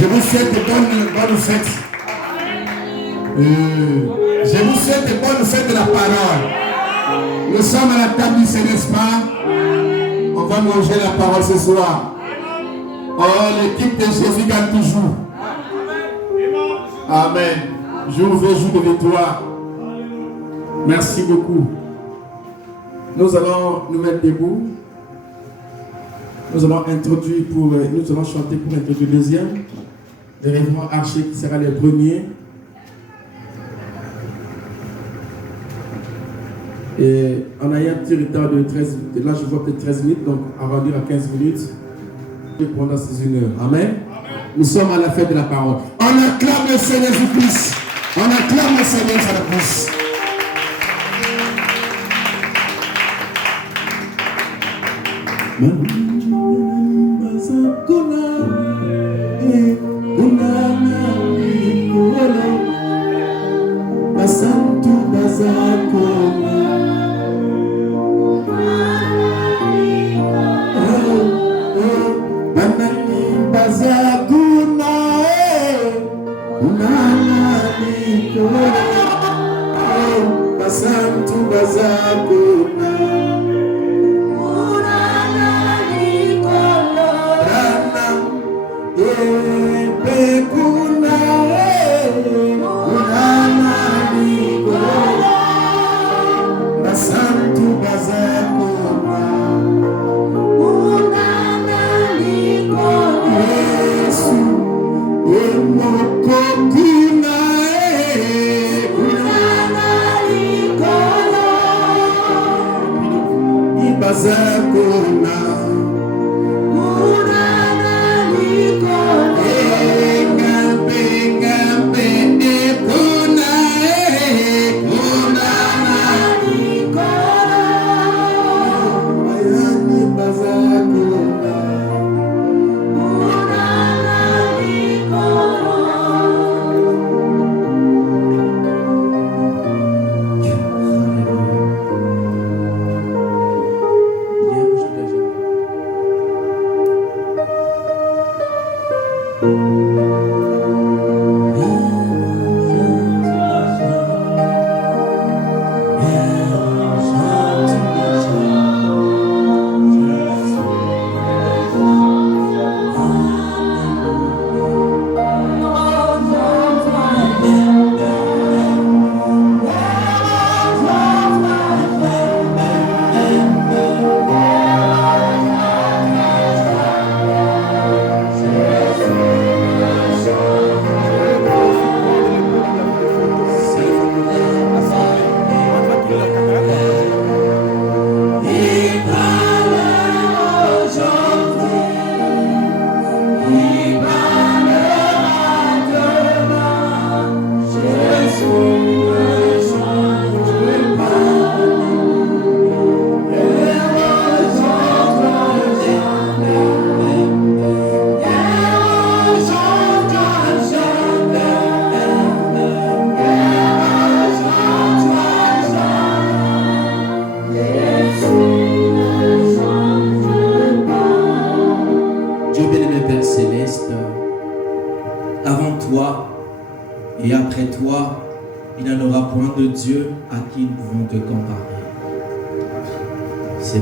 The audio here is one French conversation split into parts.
Je vous souhaite de bonnes fêtes. Je vous souhaite de bonnes fêtes de la parole. Nous sommes à la table du Seigneur, n'est-ce pas? On va manger la parole ce soir. Oh, l'équipe de Jésus gagne toujours. Amen. Jour veut jour de victoire. Merci beaucoup. Nous allons nous mettre debout. Nous allons chanter pour introduire le deuxième. Le révérend Archer qui sera le premier. Et on a eu un petit retard de 13 minutes. Là, je vois peut-être 13 minutes, donc on va dire à 15 minutes. Pendant ces 1 heure. Amen. Nous sommes à la fête de la parole. On acclame le Seigneur Jésus-Christ. On acclame le Seigneur Jésus-Christ.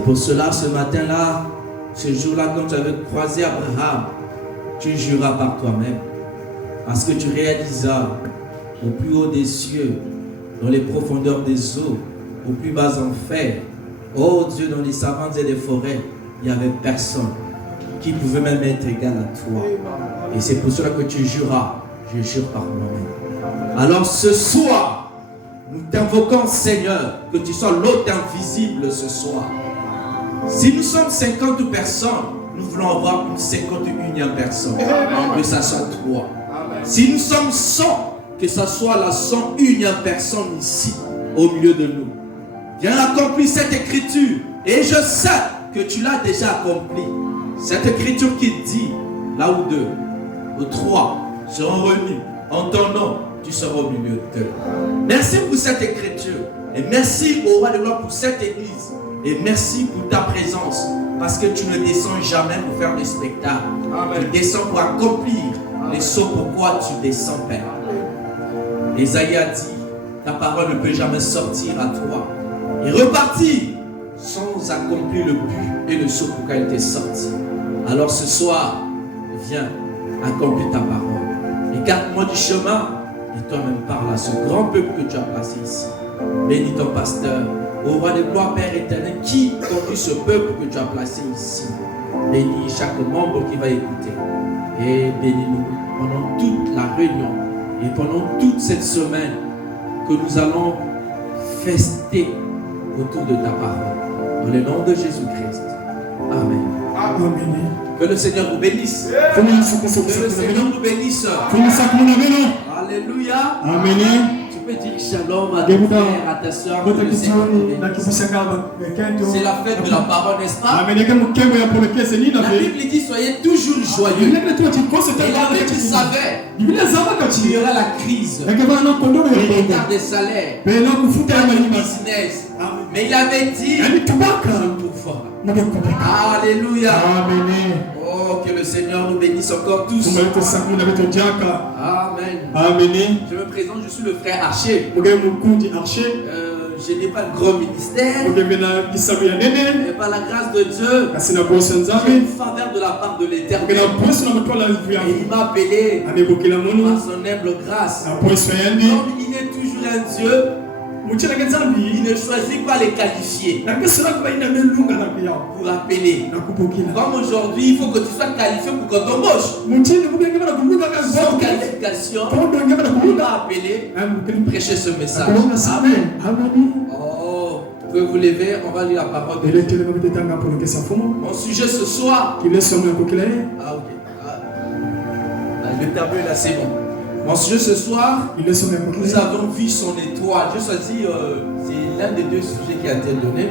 Pour cela, ce matin-là, ce jour-là, quand tu avais croisé Abraham, tu juras par toi-même. Parce que tu réalisas au plus haut des cieux, dans les profondeurs des eaux, au plus bas enfers, oh Dieu, dans les savannes et les forêts, il n'y avait personne qui pouvait même être égal à toi. Et c'est pour cela que tu juras. Je jure par moi-même. Alors ce soir, nous t'invoquons, Seigneur, que tu sois l'hôte invisible ce soir. Si nous sommes 50 personnes, nous voulons avoir une 51e personne. Que ça soit toi. Si nous sommes 100, que ça soit la 101e personne ici, au milieu de nous. Viens accomplir cette écriture. Et je sais que tu l'as déjà accompli. Cette écriture qui dit, là où 2 ou 3 seront réunis en ton nom, tu seras au milieu d'eux. Merci pour cette écriture. Et merci au roi de gloire pour cette église. Et merci pour ta présence. Parce que tu ne descends jamais pour faire des spectacles. Amen. Tu descends pour accomplir les sauts pourquoi tu descends, Père. Ésaïe a dit, ta parole ne peut jamais sortir à toi et repartir sans accomplir le but et le saut pourquoi elle t'est sorti. Alors ce soir, viens accomplir ta parole. Écarte-moi du chemin et toi-même parle à ce grand peuple que tu as placé ici. Bénis ton pasteur, au roi de gloire, Père éternel, qui conduit ce peuple que tu as placé ici. Bénis chaque membre qui va écouter. Et bénis-nous pendant toute la réunion et pendant toute cette semaine que nous allons fester autour de ta parole. Dans le nom de Jésus-Christ. Amen. Amen. Que le Seigneur vous bénisse. Que le Seigneur vous bénisse. Alléluia. Amen. Tu peux dire shalom à ton frère, à ta soeur. Que le Seigneur vous bénisse. C'est la fête de la parole, n'est-ce pas? La Bible dit soyez toujours joyeux. Et la Bible savait qu'il y aura la crise, les retards des salaires, le business. Mais il avait dit je pourvois. Alléluia. Oh, que le Seigneur nous bénisse encore tous. Amen. Je me présente, je suis le frère Archer. Je n'ai pas de gros ministère. Mais par la grâce de Dieu, j'ai une faveur de la part de l'Éternel. Et il m'a appelé par son humble grâce. Comme il est toujours un Dieu, il ne choisit pas les qualifiés pour appeler. Comme aujourd'hui, il faut que tu sois qualifié pour qu'on t'embauche. Sans qualification, il m'a appelé pour prêcher ce message. Amen. Oh, vous pouvez vous lever, on va lire la parole de Dieu. Mon sujet ce soir. Ah, ok. Le tableau est là, c'est bon. Mon sujet ce soir, nous avons vu son étoile. J'ai choisi, c'est l'un des deux sujets qui a été donné.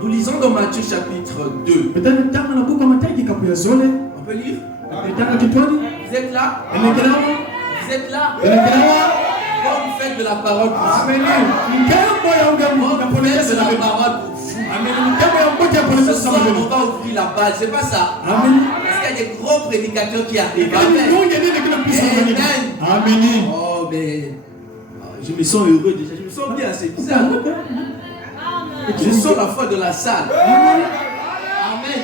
Nous lisons dans Matthieu chapitre 2. On peut lire? Vous êtes là? Vous êtes là? Bonne fête de la parole pour vous. Bonne fête de la parole pour vous. Ce soir, on va ouvrir la page, c'est pas ça? Parce qu'il y a des gros prédicateurs qui arrivent. Amen. Amen. Oh, mais je me sens heureux déjà. Je me sens bien, c'est bizarre. Je sens la foi de la salle. Amen.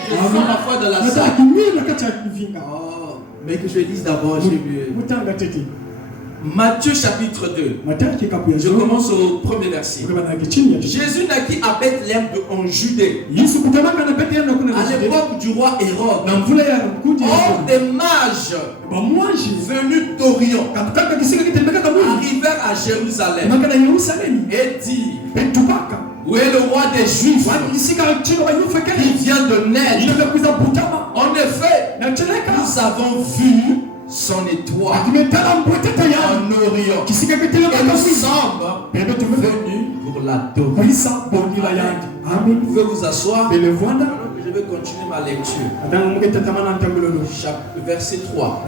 Je sens la foi de la salle. Oh, mais que je dise d'abord, Matthieu chapitre 2. Je commence au premier verset. Jésus naquit à Bethléem en Judée, à l'époque du roi Hérode. Or des mages venus d'Orient arrivèrent à Jérusalem et dirent: où est le roi des Juifs qui vient de naître? En effet, nous avons vu son étoile en Orient et nous sommes venus pour l'adorer. Amen. Vous pouvez vous asseoir. Je vais continuer ma lecture. Verset 3.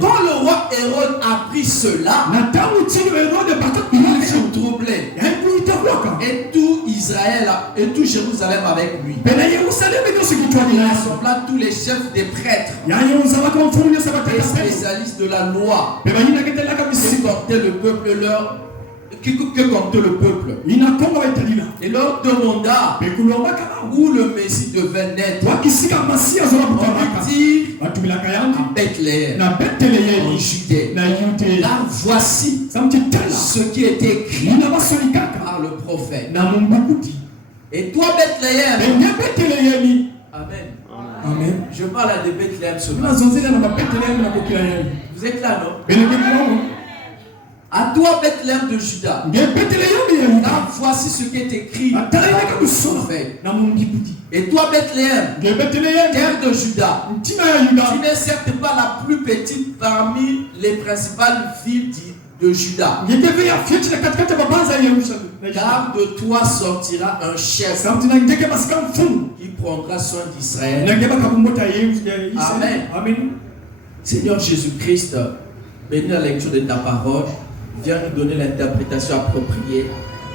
Quand le roi Hérode apprit cela, il fut troublé, et tout Israël et tout Jérusalem avec lui. Il rassembla tous les chefs des prêtres, les spécialistes de la loi, que comptait le peuple. Et leur demanda où le Messie devait naître. On dit à Bethléem, en Judée. Car voici ce qui est écrit par le prophète. Et toi, Bethléem. Amen. Amen. Je parle à de Bethléem ce matin. Vous êtes là, non? À toi, Bethléem de Juda, car voici ce qui est écrit par le prophète. Et toi, Bethléem, terre de Juda, tu n'es certes pas la plus petite parmi les principales villes de Juda, car de toi sortira un chef qui prendra soin d'Israël. Amen. Seigneur Jésus-Christ, bénis la lecture de ta parole. Viens nous donner l'interprétation appropriée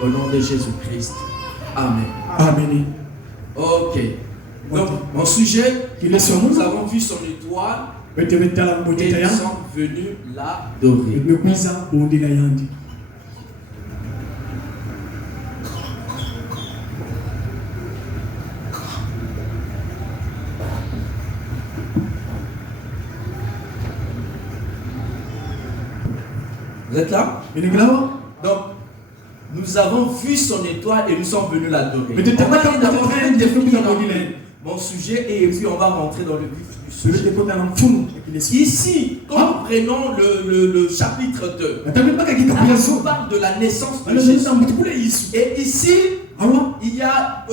au nom de Jésus-Christ. Amen. Amen. Ok. Donc, mon sujet, Kile somo nous avons vu son étoile bete betala et mboteta nous ya sommes venus l'adorer. mekwiza bondela yandi. Vous êtes là? Miniglawa Donc, nous avons vu son étoile et nous sommes venus l'adorer. bete On va tabaka d'abord bete faire une bete définition bondela de mon sujet et puis on va rentrer dans le vif du bete sujet. kota na mfumu kile somo. Ici, quand nous prenons le chapitre 2, Atabe baka kika là, pia on so. parle de la naissance de Bana Jésus. nisa mtikule Yesu. Et ici, Awa il y a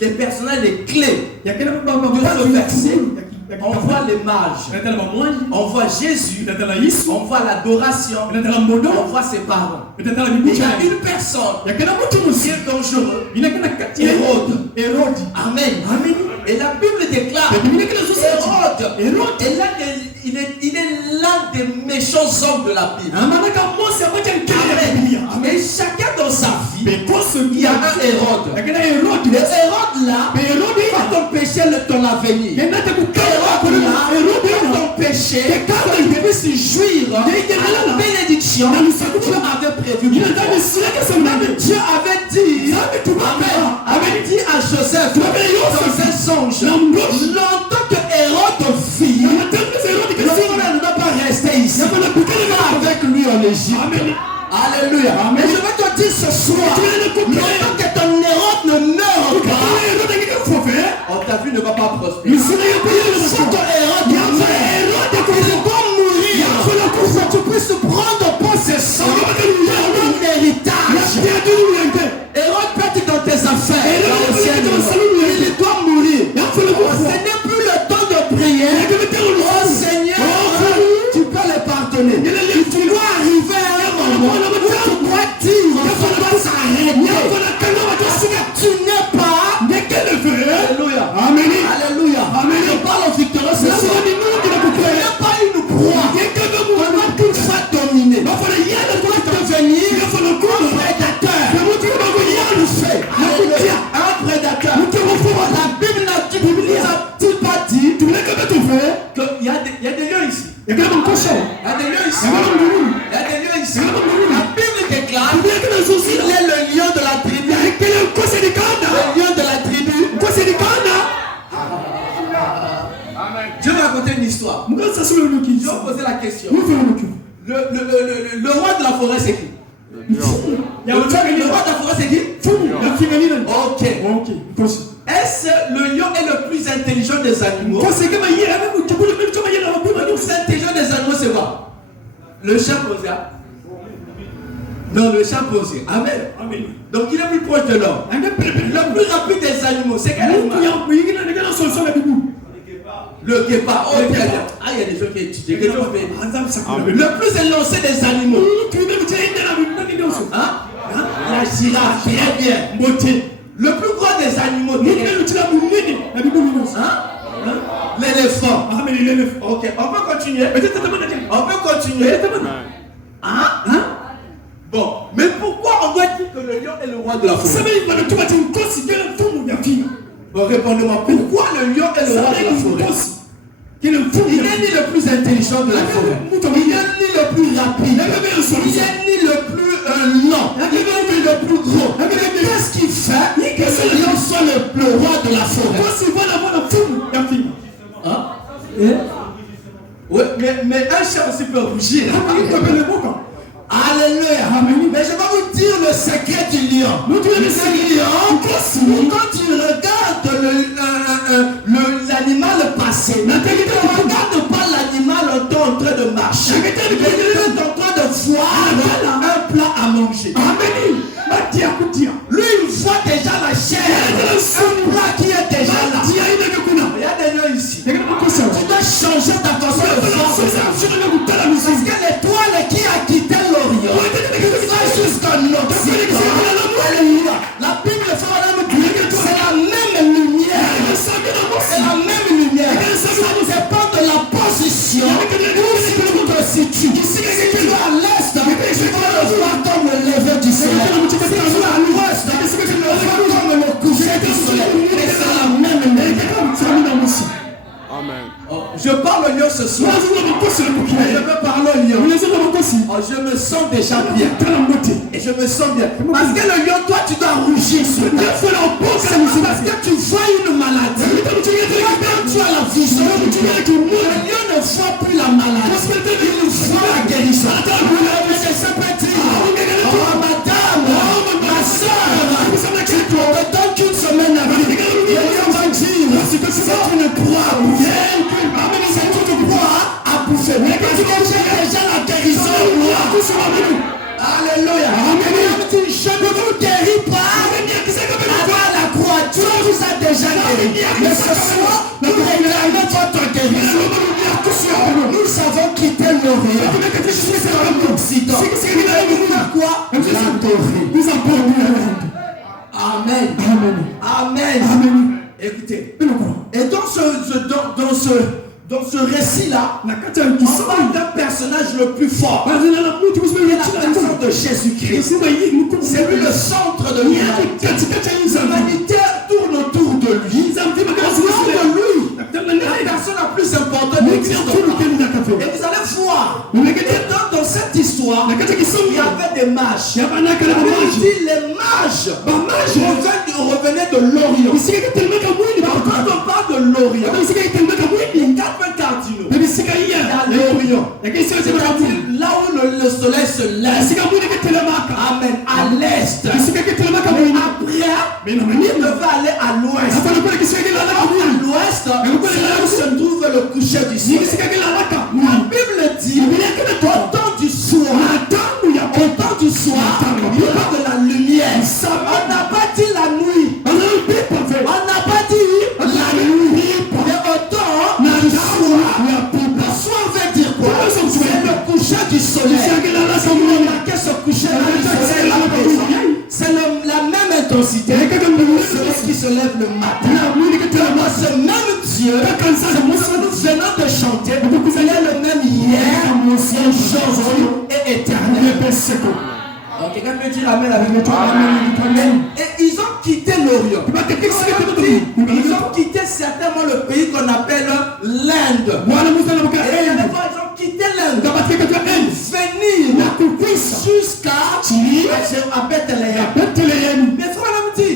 les personnages, les clés. yakela baba De baba ce verset, on on voit les mages, natala bamwanji on voit Jésus, natala Yesu on voit l'adoration, natala mbodo on voit ses parents. natala Et il y bibucha a une personne yakela mutu qui musi est dangereux. inakana kati ya Hérode. Herodi Amen. amen Et la Bible déclare biblia kile so Hérode Hérode est il est l'un des méchants hommes de la Bible. amanaka Mose abacha nkele ya biblia Amen. Mais chacun dans sa vie, because il y a un Hérode. yakela Herodi Le Hérode là Herodi va t'empêcher ton avenir. yenate kukala Hérode là Herodi va t'empêcher de puisse jouir à la bénédiction que Dieu avait prévue pour toi. Même Dieu avait dit, avait dit à Joseph dans un songe, longtemps que Hérode vit, le frère ne va pas rester ici. Avec lui en Égypte. Alléluia. Mais je vais te dire ce soir, longtemps que ton Hérode ne meurt pas, ta vie ne va pas prospérer. Si ton Hérode il doit mourir pour que tu puisses prendre possession de l'héritage. Hérode pète dans tes affaires. Il doit mourir. Ce n'est plus le temps de prier. Oh Seigneur, tu peux le pardonner. Tu dois arriver à un moment où tu dois dire, ça doit s'arrêter. Tu n'es pas. Alléluia. Alléluia. Je parle au victorieux ce soir. Tu n'es pas une proie. Tu dois dominer. Tu dois devenir un prédateur. Un prédateur. La Bible n'a-t-il pas dit qu'il y a des lieux ici? Il y a des lieux ici. Il y a des lieux ici. La Bible déclare qu'il est le lion de la tribu. Le lion de la tribu. Je vais raconter une histoire. Je vais poser la question. Le roi de la forêt, c'est qui? Le roi de la forêt, c'est qui? Ok. Est-ce le lion est le plus intelligent des animaux? Le plus intelligent des animaux, c'est quoi? Le chimpanzé. Non, le chimpanzé. Amen. Donc il est plus proche de l'homme. Le plus rapide des animaux, c'est quel animal? Le guépard. Oh, il y a des gens qui étudient. Le plus élancé des animaux. Hein? La girafe. Très bien. Le plus gros des animaux. L'éléphant. Ok, on peut continuer. On peut continuer. Hein? Bon, mais pourquoi on doit dire que le lion est le roi de la forêt? Bon, répondez-moi, pourquoi le lion est le roi de la forêt? Il n'est ni le plus intelligent de la forêt. Il n'est ni le plus rapide. Il n'est ni le plus lent. Il n'est ni le plus gros. Qu'est-ce qui fait que le lion soit le roi de la forêt? Hein? Oui, mais un chat aussi peut rougir. Alléluia. Mais je vais vous dire le secret du lion. Le lion, quand il regarde l'animal passer, il ne regarde pas l'animal en train de marcher. Il est en train de voir un plat à manger. Lui, il voit déjà la chair. Un plat qui est déjà là. Il y a des lions ici. Tu dois changer ta façon de voir. Parce que l'étoile qui a quitté l'Orient va jusqu'en Occident. La Bible c'est la même lumière. C'est la même lumière. Ça dépend de la position où tu te situes. Si tu es à l'est, tu vas le voir comme le lever du soleil. Je parle au lion ce soir. Je veux parler au lion. Je me sens déjà bien. Et je me sens bien. Parce que le lion, toi, tu dois rougir sur toi. C'est parce que tu vois une maladie. Quand tu as la vision, le lion ne voit plus la maladie. Il voit la guérison. Oh, madame, ma soeur, tu ne donnes qu'une semaine à vivre. Le lion va dire, c'est une proie à bouffer. C'est une proie à bouffer. Mais parce que j'ai déjà la guérison. Alléluia. Je ne vous guéris pas avant la croix. Dieu vous a déjà guéri. Mais ce soir, nous réclamons votre guérison. Nous avons quitté l'Orient. Nous sommes l'Occident. Nous quoi? L'adorer. Amen. Amen. Écoutez. Et dans ce récit-là, on parle d'un personnage le plus fort. La personne de Jésus-Christ. C'est lui le centre de l'humanité. L'humanité tourne autour de lui. La personne la plus importante n'existe pas. Et vous allez voir, dans cette histoire, il y avait des mages. Les mages revenaient de l'Orient. Quand on parle de l'Orient, il y a 4 cardinaux. Il y a l'Orient. Là où le soleil se lève. Amen. À l'est. Mais après, il devait aller à l'ouest. À l'ouest, c'est là où se trouve le coucher du soleil. La Bible dit au temps du soir, il y a de la lumière. On n'a pas dit la nuit. On n'a pas dit la nuit. Mais au temps du soir, le soir veut dire quoi? C'est le coucher du soleil. Remarquez ce coucher du soleil. C'est la même intensité que le soleil qui se lève le matin. Ce même Dieu, nous venons de chanter, il est le même hier, aujourd'hui et éternel. Quelqu'un peut dire Amen avec toi. Et ils ont quitté l'Orient. Ils ont quitté certainement le pays qu'on appelle l'Inde. Et ils ont quitté l'Inde. Venir jusqu'à Bethléem. Mais frère me dit,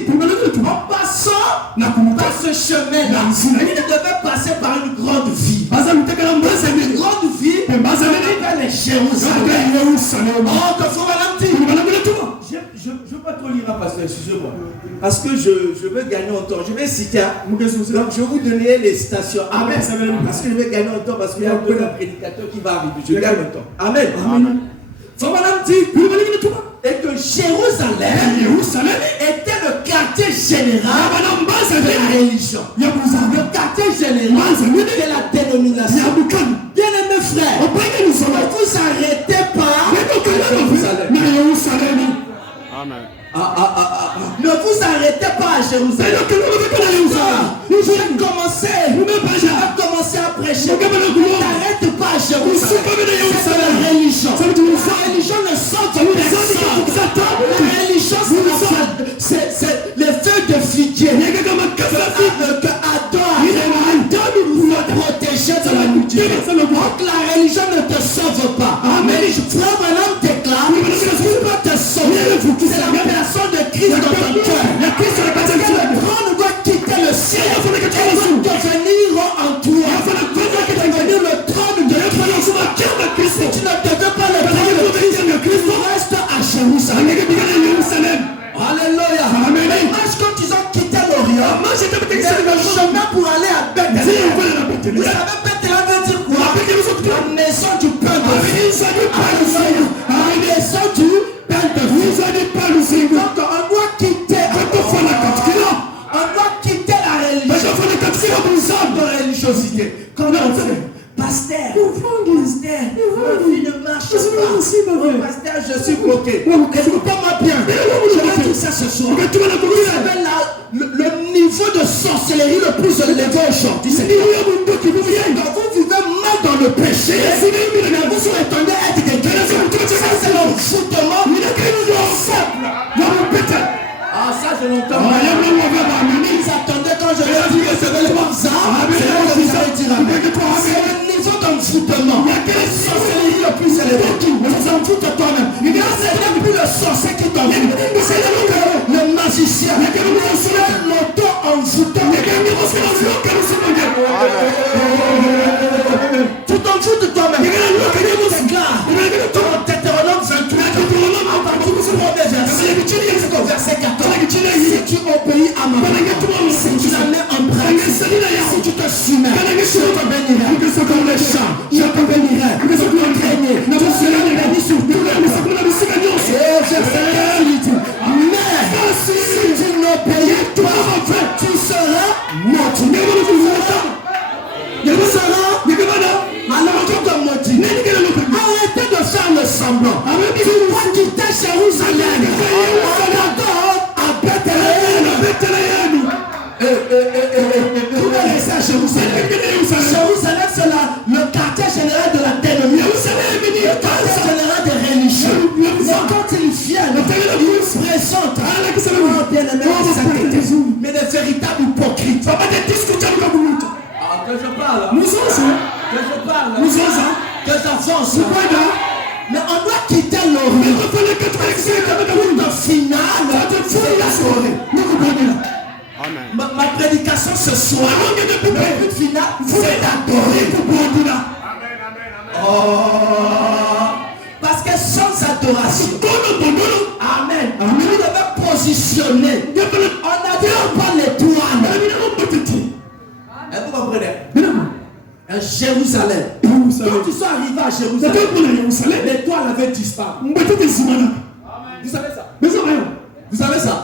en passant par ce chemin-là, il devait passer par une grande ville. Une grande ville, on les Jérusalem. Oh, que frère madame dit. Je ne veux pas trop lire, pasteur, excusez-moi. Parce que je veux gagner en temps. Je vais citer. Donc, je vais vous donner les citations. Amen. Parce que je vais gagner en temps. Parce qu'il y a un prédicateur qui va arriver. Je gagne en temps. Amen. Frère madame dit. Et que Jérusalem était le quartier général de la religion. Le quartier général de la dénomination. Bien aimés frères, ne vous arrêtez pas à Jérusalem. Amen. Ne vous arrêtez pas à Jérusalem. Je vais commencer à prêcher. Ne t'arrête pas à Jérusalem. C'est la religion. La religion ne sort de personne. La religion, c'est les feuilles de figuier que adore pour me protéger de la nudité. Donc la religion ne te sauve pas. Mais frère Branham déclare que tu peux te sauver. C'est la personne de Christ dans ton cœur. Le trône doit quitter le ciel et devenir en toi. Devenir le trône de Christ. Si tu ne deviens pas le trône de Christ, reste à Jérusalem. Alléluia. Les mages, quand ils ont quitté l'Orient, c'est le chemin pour aller à Bethléem. Vous savez, Bethléem veut dire quoi? La maison du pain de vie. La maison du pain de vie. Donc on doit quitter. On doit quitter la religion. De religiosité. Comment on fait? Pasteur, ma vie ne marche pas. Pasteur, je suis bloqué. Écoutez-moi bien. Je vais dire ça ce soir. Vous avez le niveau de sorcellerie le plus élevé aujourd'hui. Vous vivez mal dans le péché. Mais vous prétendez être des guérisons. Ça, c'est l'enfoutement. Ah, ça, je l'entends. Ils attendaient quand je vais dire que c'est le ça. C'est là que vous allez dire. envoûtement. La sorcellerie le plus élevé. Ça s'envoûte toi-même. C'est même plus le sorcier qui t'envoûte. C'est le magicien. L'auto-envoûtant. Tu t'envoûtes toi-même. Deutéronome 28. Verset 14. Si tu obéis à ma parole, si tu la mets en pratique, si tu te soumets, je te bénirai. Comme le chant, je te bénirai. Tu seras béni sur tout le monde. Mais si tu n'obéis pas, tu seras maudit. Alors tu te maudis. Arrêtez de faire le semblant. Tu dois quitter Jérusalem. À Bethléem. Tu dois rester à Jérusalem. Jérusalem, c'est le quartier général de la dénomination. Le quartier général des religieux. Mais quand ils viennent, ils se présentent. Mais des véritables hypocrites. Que je parle. Nous sommes. Que je parle. Nous sommes. Que j'avance. Mais on doit quitter l'orient. Le final, c'est l'adorer. Ma prédication ce soir, le but final, c'est d'adorer. Oh, parce que sans adoration, amen, nous devons positionner. On n'adore pas l'étoile. Vous comprenez? À Jérusalem. Quand tu sois arrivé à Jérusalem, l'étoile avait disparu. Vous savez ça? Vous savez ça?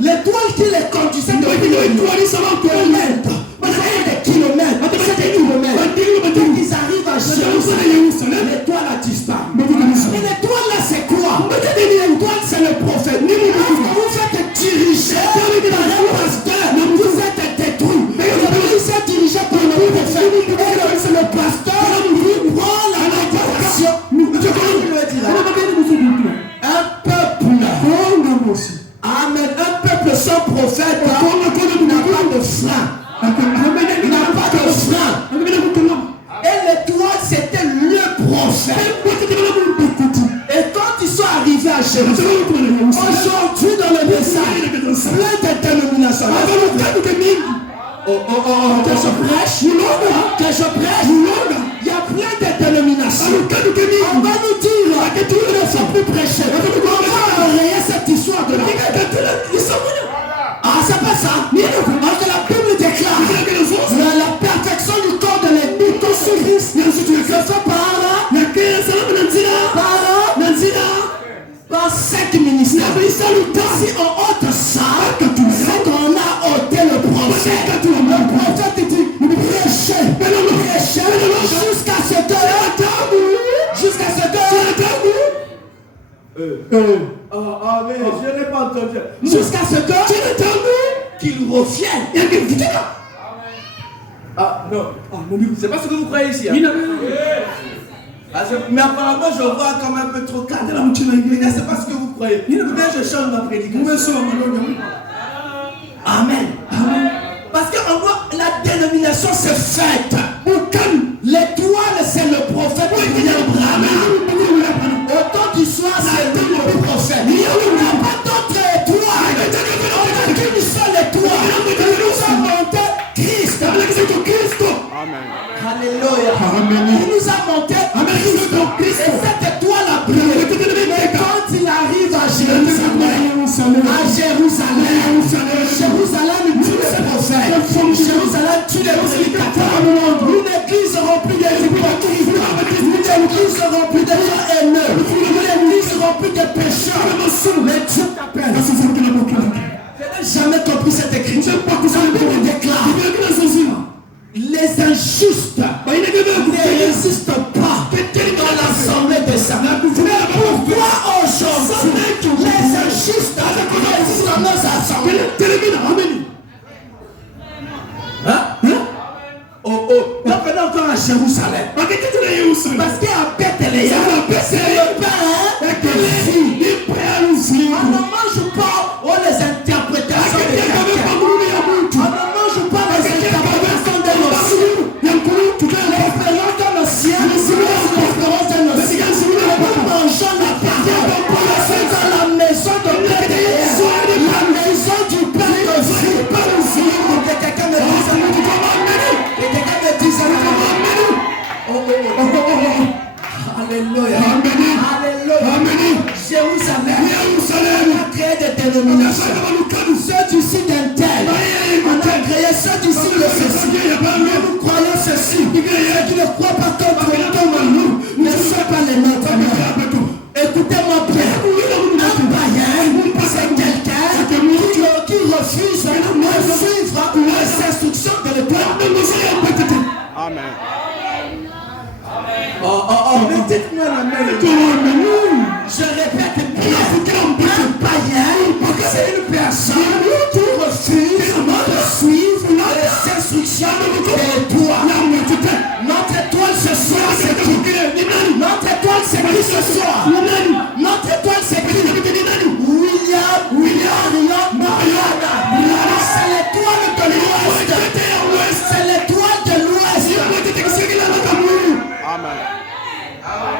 L'étoile qui les conduisait de kilomètres. Des kilomètres. Quand ils arrivent à Jérusalem, l'étoile a disparu. Mais l'étoile là c'est quoi? L'étoile c'est le prophète. Vous faites diriger par un pasteur. Vous êtes détruit. Vous êtes dirigé par le prophète. Et c'est le pasteur qui prend la révélation. Un peuple. Amen. Un peuple sans prophète n'a pas de frein. N'a pas de frein. Et l'étoile c'était le prophète. Et quand ils sont arrivés à Jérusalem, aujourd'hui dans le message, plein de dénominations. Que je prêche, il y a plein de dénominations. On va nous dire que tu ne faut plus prêcher. On va enrayer cette histoire de la. Ah, c'est pas ça. Parce que la Bible déclare la perfection du corps de l'ennemi, tout ce Christ, se fait par 5 ministères. Si on ôte ça, c'est qu'on a ôté le prophète. Le prophète dit prêchez jusqu'à ce que Amen. Je n'ai pas entendu. Jusqu'à ce que qu'il revienne. Ah non. C'est pas ce que vous croyez ici. Hein? Mais apparemment je vois comme un peu trop cadre là. C'est pas ce que vous croyez. Écoutez, je change ma prédication. Amen. Parce que on voit la dénomination c'est faite. L'étoile c'est le prophète Abraham. Autant du soir c'est le prophète. Il n'y a pas d'autre étoile. On a qu'une seule étoile. Nous a monté Christ. Alléluia. Il nous a monté Christ. Et cette étoile a brillé. Mais quand il arrive à Jérusalem tue les prophètes. Jérusalem tue les prédicateurs. Une église remplie de hypocrites. Une église remplie de gens haineux. Une église remplie de pécheurs. Mais Dieu t'appelle. Je n'ai jamais compris cette écriture. La Bible déclare les injustes ne résistent pas dans l'assemblée des saints. Pourquoi aujourd'hui les injustes résistent dans nos assemblées? Donc on est encore à Jérusalem. Parce qu'à Bethléem, c'est le père et que les filles. On ne mange pas les interprétations des chrétiens. On ne mange pas les interprétations de nos cieux. L'expérience de nos cieux Amen. Mais dites-moi la main. Je répète, un païen, c'est une personne qui refuse de suivre les instructions de toi. Notre étoile ce soir, c'est qui? Notre étoile, c'est qui ce soir? Notre étoile, c'est qui? William Mariana. C'est l'étoile de l'Ouest. C'est l'étoile de l'Ouest. Amen.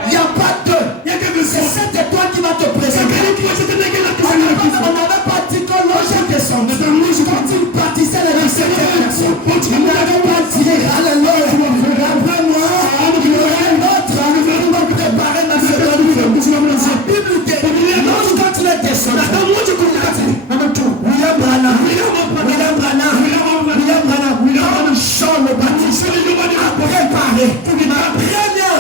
Il n'y a pas deux. C'est cette étoile qui va te présenter. On n'avait pas dit que l'ange est descendu. Quand il baptisait les 17 personnes, on n'avait pas dit alléluia. Après moi, il y aura un autre qui va préparer ma seconde venue. La Bible dit, l'ange quand il est descendu, il a dit, William Branham, Jean le Baptiste a préparé ma première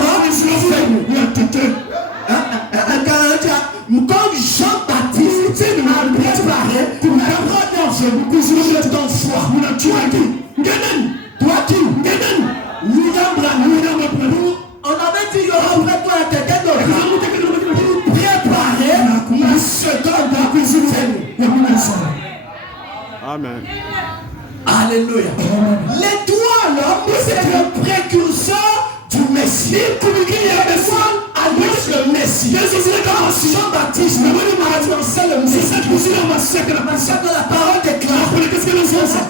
comme Jean-Baptiste a préparé pour la première venue de ton foi. Toi qui William Branham, on avait dit après toi quelqu'un d'autre pour préparer ma seconde venue. Amen. Alléluia. L'étoile, c'est le précurseur du Messie. L'étoile annonce le Messie. Jean-Baptiste a annoncé le Messie. La parole déclare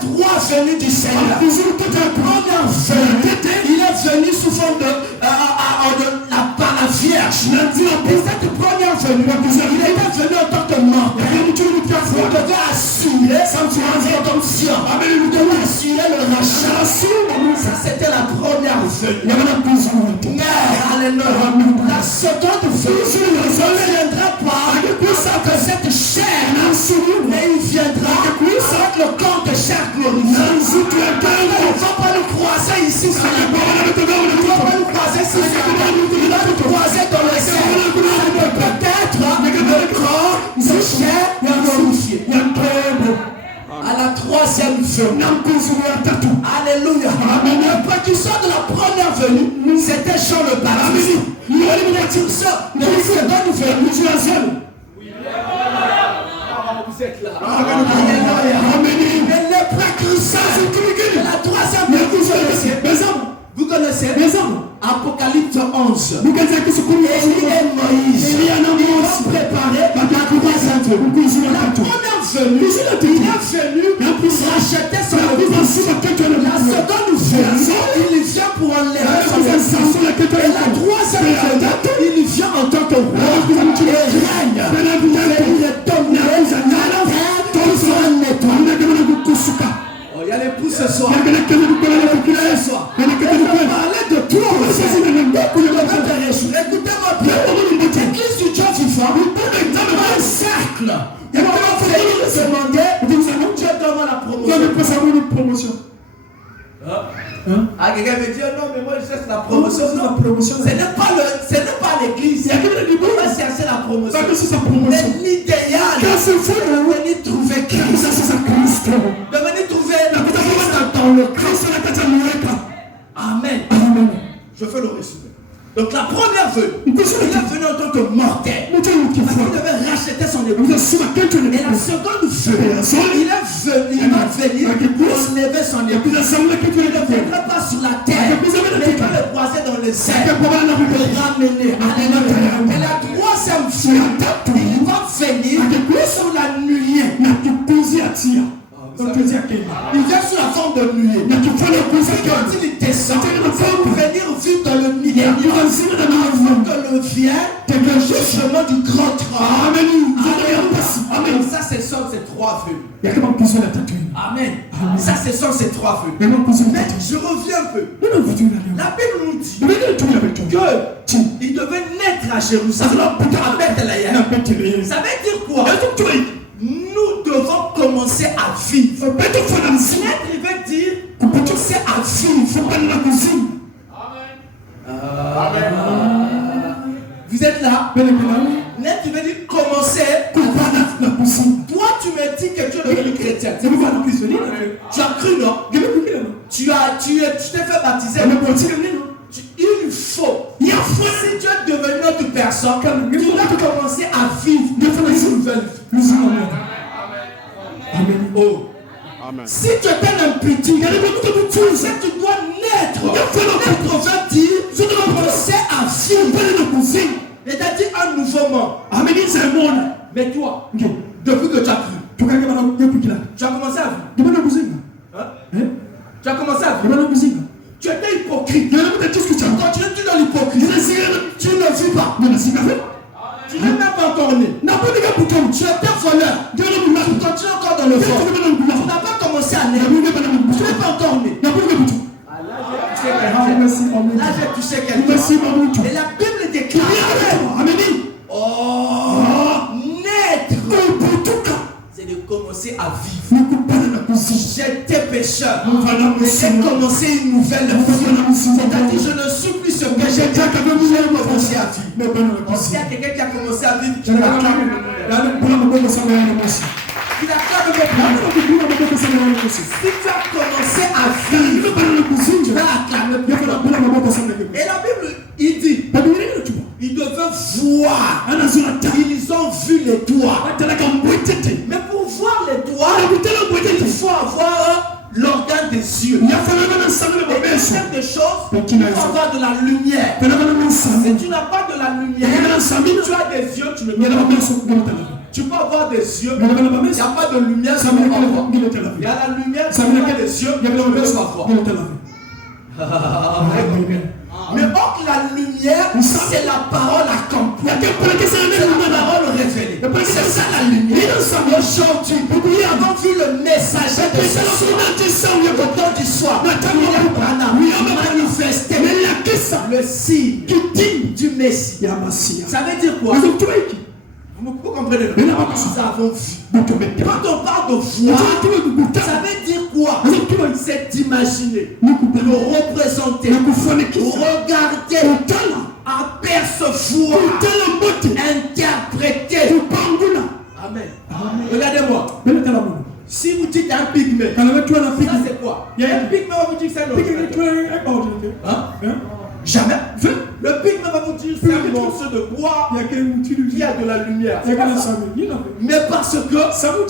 trois venues du Seigneur. La première venue, il est venu sous forme de par la Vierge. Et cette première venue, il était venu en tant que mort. Vous devez assurer sa rédemption. Vous devez assurer le rachat. Ça, c'était la première venue. Alléluia. La seconde venue ne viendra pas pour ça que cette chair, mais il viendra avec le corps de chair glorifié. Il ne faut pas nous croiser ici sur la terre. Il ne faut pas nous croiser ici sur la terre. Il va nous croiser dans le ciel. Peut-être le corps de chair glorifié. À la troisième venue. Alléluia. Le précurseur de la première venue, c'était Jean le Baptiste. Le précurseur de la seconde venue, vous êtes là. Alléluia. Mais le précurseur de la troisième venue, vous connaissez Apocalypse 11. Élie et Moïse. Ils ont préparé la troisième venue. La première venue, il est venu pour racheter son épouse. La seconde venue, il vient pour enlever son épouse. Et la troisième venue, il vient en tant que roi. Et règne. Et il est dominé. Il y a l'époux ce soir. On parlait de toi. Écoutez-moi bien. L'église du Dieu vivant, un cercle. Il va demander, Dieu donne la promotion. Quelqu'un me dit non, mais moi je cherche la promotion. Non, ce n'est pas l'église. On va chercher la promotion. Mais l'idéal, c'est de venir trouver Christ. De venir trouver Christ dans le Christ. Amen. Je fais le résumé. Donc la première venue, il est venu en tant que mortel. Parce qu'il devait racheter son épouse. Et la seconde venue, il va venir pour enlever son épouse. Il ne viendra pas sur la terre, mais il va le croiser dans le ciel pour le ramener. Et la troisième venue, il va venir sur la nuée. Il vient sous la forme de nuée. Quand il descend, il faut venir vivre dans le milieu. Il faut que le vient le jugement du grand trône. Amen. Ça, ce sont ces trois vues. Amen. Ça, ce sont ces trois vues. Mais je reviens un peu. La Bible nous dit qu'il devait naître à Jérusalem. Ça veut dire quoi? Nous devons commencer à vivre. Naître, il veut dire commencer à vivre. Amen. Vous êtes là? Naître, il veut dire commencer à vivre. Toi, tu me dis que tu es devenu chrétien. Tu as cru, non? Tu as tu t'es fait baptiser. Il faut. Si tu es devenu notre personne, tu dois commencer à vivre une nouvelle vie. Amen. Oh. Amen. Si tu es un petit, tu dois naître. Naître veut dire commencer à vivre. C'est-à-dire un nouveau monde. Mais toi, depuis que tu as cru, tu as commencé à vivre. Hein? Tu as commencé à vivre. Tu étais hypocrite. Tu continues dans l'hypocrisie. Tu ne vis pas. Tu n'es même pas encore né. Tu étais voleur. Tu continues encore dans le vol. Tu n'as pas commencé à naître. Tu n'es pas encore né. Là, j'ai touché quelqu'un. Et la Bible déclare. Naître. C'est de commencer à vivre. J'étais pécheur. J'ai commencé une nouvelle vie. C'est-à-dire, je ne suis plus ce que j'étais. J'ai commencé à vivre. S'il y a quelqu'un qui a commencé à vivre, tu l'acclames. Tu l'acclames. Si tu as commencé à vivre, tu vas acclamer. Et la Bible, il dit, ils devaient voir. Ils ont vu les toits. Mais pour voir les toits, il faut avoir l'organe des yeux. Et deuxième des choses, il faut avoir de la lumière. Si tu n'as pas de la lumière, tu as des yeux, tu ne peux pas. Tu peux avoir des yeux, il n'y a pas de lumière, ça ne peut pas voir. Il y a la lumière, tu as des yeux, tu ne peux pas voir. Mais or la lumière, c'est la parole accomplie. C'est la parole révélée. C'est ça la lumière. Aujourd'hui, nous avons vu le messager de ce soir. Le temps du soir. Il a manifesté le signe du Messie. Ça veut dire quoi? Vous comprenez? Nous avons vu. Quand on parle de voir, ça veut dire quoi? C'est d'imaginer, de représenter, regarder, apercevoir, interpréter. Amen. Regardez-moi. Si vous dites un pygmée, ça c'est quoi? Un pygmée va vous dire que c'est un ordinateur. Jamais. Le pygmée va vous dire c'est un morceau de bois qui a de la lumière. Mais parce que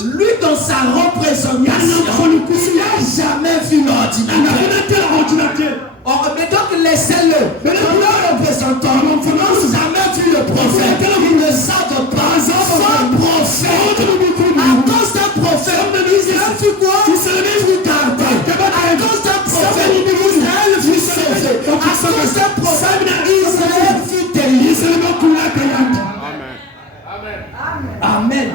lui dans sa représentation, il n'a jamais vu l'ordinateur. Or, mettons que laissez-le. Le représentant n'a jamais vu le prophète. Ils ne savent pas. Sans prophète. À cause d'un prophète, Israël fut quoi? Israël fut gardé. À cause d'un prophète, Israël fut sauvé. À cause d'un prophète, Israël fut délivré. Amen.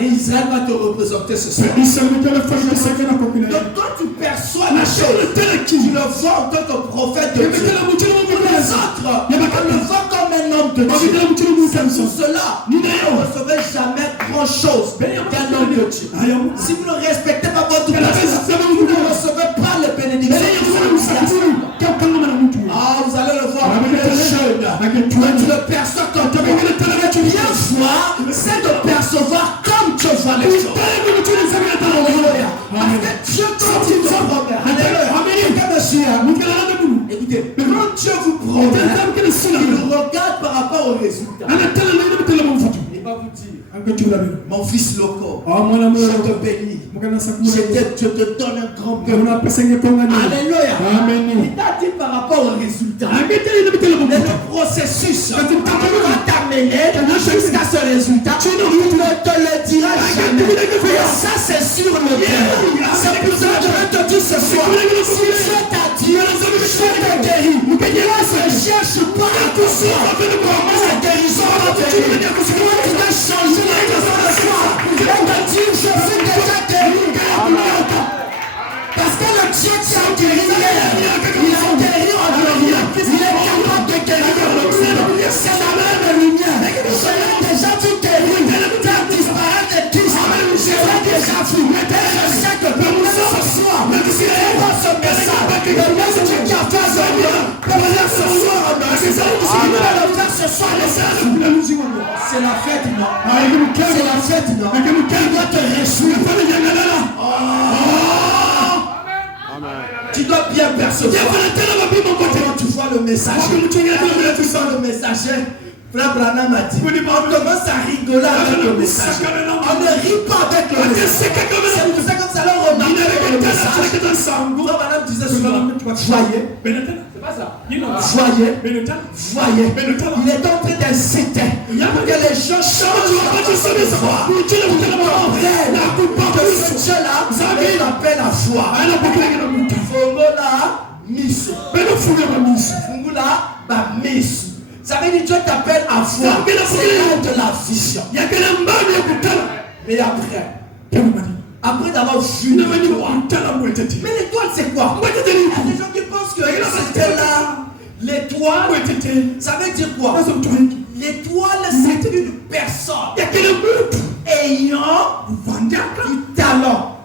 Et Israël va te représenter ce soir. Donc quand tu perçois la chose, tu le vois en tant que prophète de Dieu. Les autres, on le voit comme un homme de Dieu. C'est pour cela, vous ne recevez jamais grand chose d'un homme de Dieu. Si vous ne respectez pas votre pasteur, vous ne recevez pas les bénédictions. Vous allez le voir, il est jeune. Quand tu le perçois comme toi, tu viens voir, c'est de percevoir comme tu vois les choses. Parce que Dieu, quand il te promet, écoutez, quand Dieu vous promet, il regarde par rapport au résultat. Il va vous dire, mon fils loco, je te bénis. Je te donne un grand cœur. Alléluia. Il t'a dit par rapport au résultat. Mais le processus va t'amener jusqu'à ce résultat. Tu ne te le diras jamais. Et ça, c'est sur le cœur. C'est pour ça que je vais te dire ce soir. Si Dieu t'a dit, je te guéris. Ne cherche pas à tout ça. Comment la guérison va venir? Comment tu vas changer la raison de foi? Et te dire, je suis déjà guéri. Parce que le Dieu qui a guéri hier, il a guéri en glorieux. Il est capable de guérir le c'est la même lumière. Je l'ai déjà vu guérir. Faire disparaître les kisses. Je l'ai déjà vu. Et je sais que ce soir, si tu vois ce message, le message qui a fait ce soir, peut venir ce soir. Il va le faire ce soir. C'est la fête, non? C'est la fête, non? Il doit te réjouir. Tu dois bien percevoir. Quand tu vois le messager, tu sens le messager. Frère Branham a dit, on commence à rigoler avec le message. On ne rit pas avec le message. C'est pour ça que ça leur remarque le message. Frère Branham disait souvent, voyez, c'est pas ça. Voyez, il est en train d'inciter pour que les gens changent de foi. Que ce Dieu-là, il appelle la foi. Fongola, miss. Fongola, miss. Ça veut dire que Dieu t'appelle à foi. C'est l'heure de la vision. Mais après d'avoir vu l'étoile, mais l'étoile c'est quoi? Il y a des gens qui pensent que c'était là. L'étoile, ça veut dire quoi? L'étoile c'est une personne ayant du talent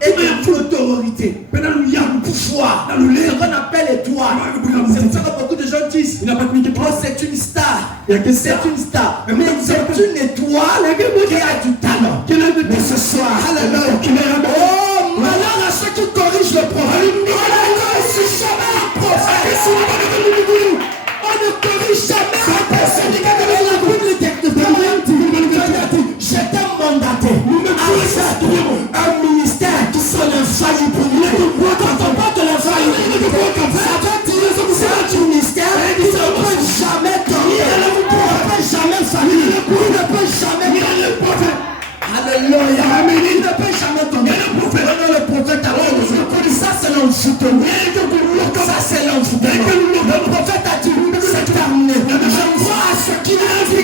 et de l'autorité, pouvoir, ce qu'on appelle étoile. C'est pour ça que beaucoup de gens disent oh, c'est une star. C'est une star. Mais c'est une étoile qui a du talent. Mais ce soir, oh, malheur à ceux qui corrigent le prophète. On ne corrige jamais un prophète. On ne corrige jamais un prophète. J'étais mandaté à un ministère qui sont infaillibles. Quand on parle de l'infaillibilité, ça veut dire que c'est un ministère qui ne peut jamais tomber, qui ne peut jamais faillir, qui ne peut jamais tomber. Alléluia. Il ne peut jamais tomber. Le prophète a dit, ça c'est l'enfoutement. Ça c'est l'enfoutement. Le prophète a dit, c'est terminé. Je crois à ce qu'il a dit.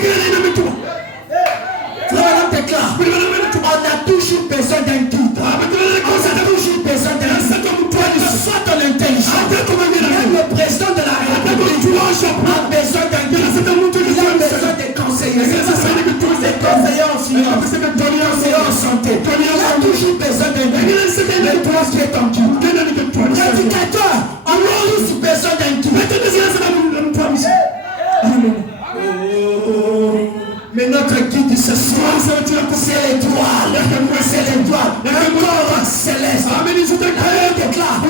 On a toujours besoin d'un guide. On a toujours besoin d'un guide. Soit ton intelligence. Même le président de la République a besoin d'un guide. Il a besoin des conseillers. Des conseillers en finance, des conseillers en santé. Il a toujours besoin d'un guide. Mais toi qui es ton guide. Prédicateur, on a tous besoin d'un guide. Mais notre guide ce soir, c'est l'étoile. C'est l'étoile. Le corps céleste. Déclare.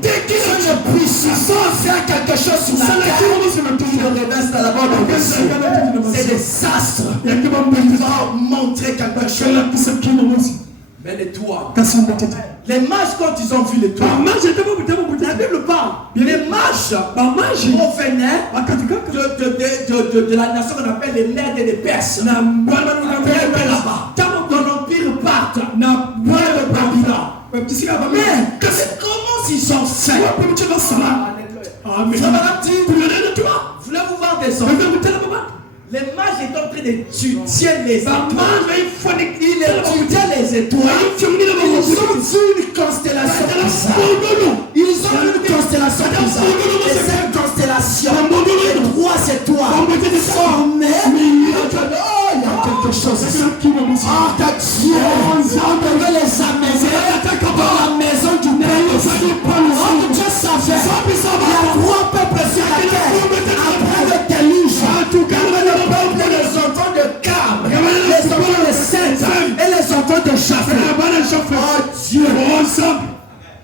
Dès qu'il ne puisse faire quelque chose sur la terre, il le reverse dans la bande de Dieu. C'est des astres. Il va montrer quelque chose. Mais l'étoile. Les mages, quand ils ont vu l'étoile, la Bible parle. Les mages provenaient de la nation qu'on appelle les Mèdes et les Perses. Là-bas. Dans l'Empire parthe. De Babylone. Mais comment ils ont fait? Voulez-vous voir des hommes? Les mages étaient en train d'étudier les étoiles. Ils étudiaient les étoiles. Ils ont vu une constellation bizarre. Ils ont vu une constellation bizarre. Et cette constellation, les 3 étoiles formaient. Il y a quelque chose ici. Oh, que Dieu, on devait les amener dans la maison du Père. Oh, Dieu savait. Il y a 3 peuples sur la terre. Après le déluge, le peuple des enfants de Cam, les enfants de Seth et les enfants de Japheth. Oh Dieu,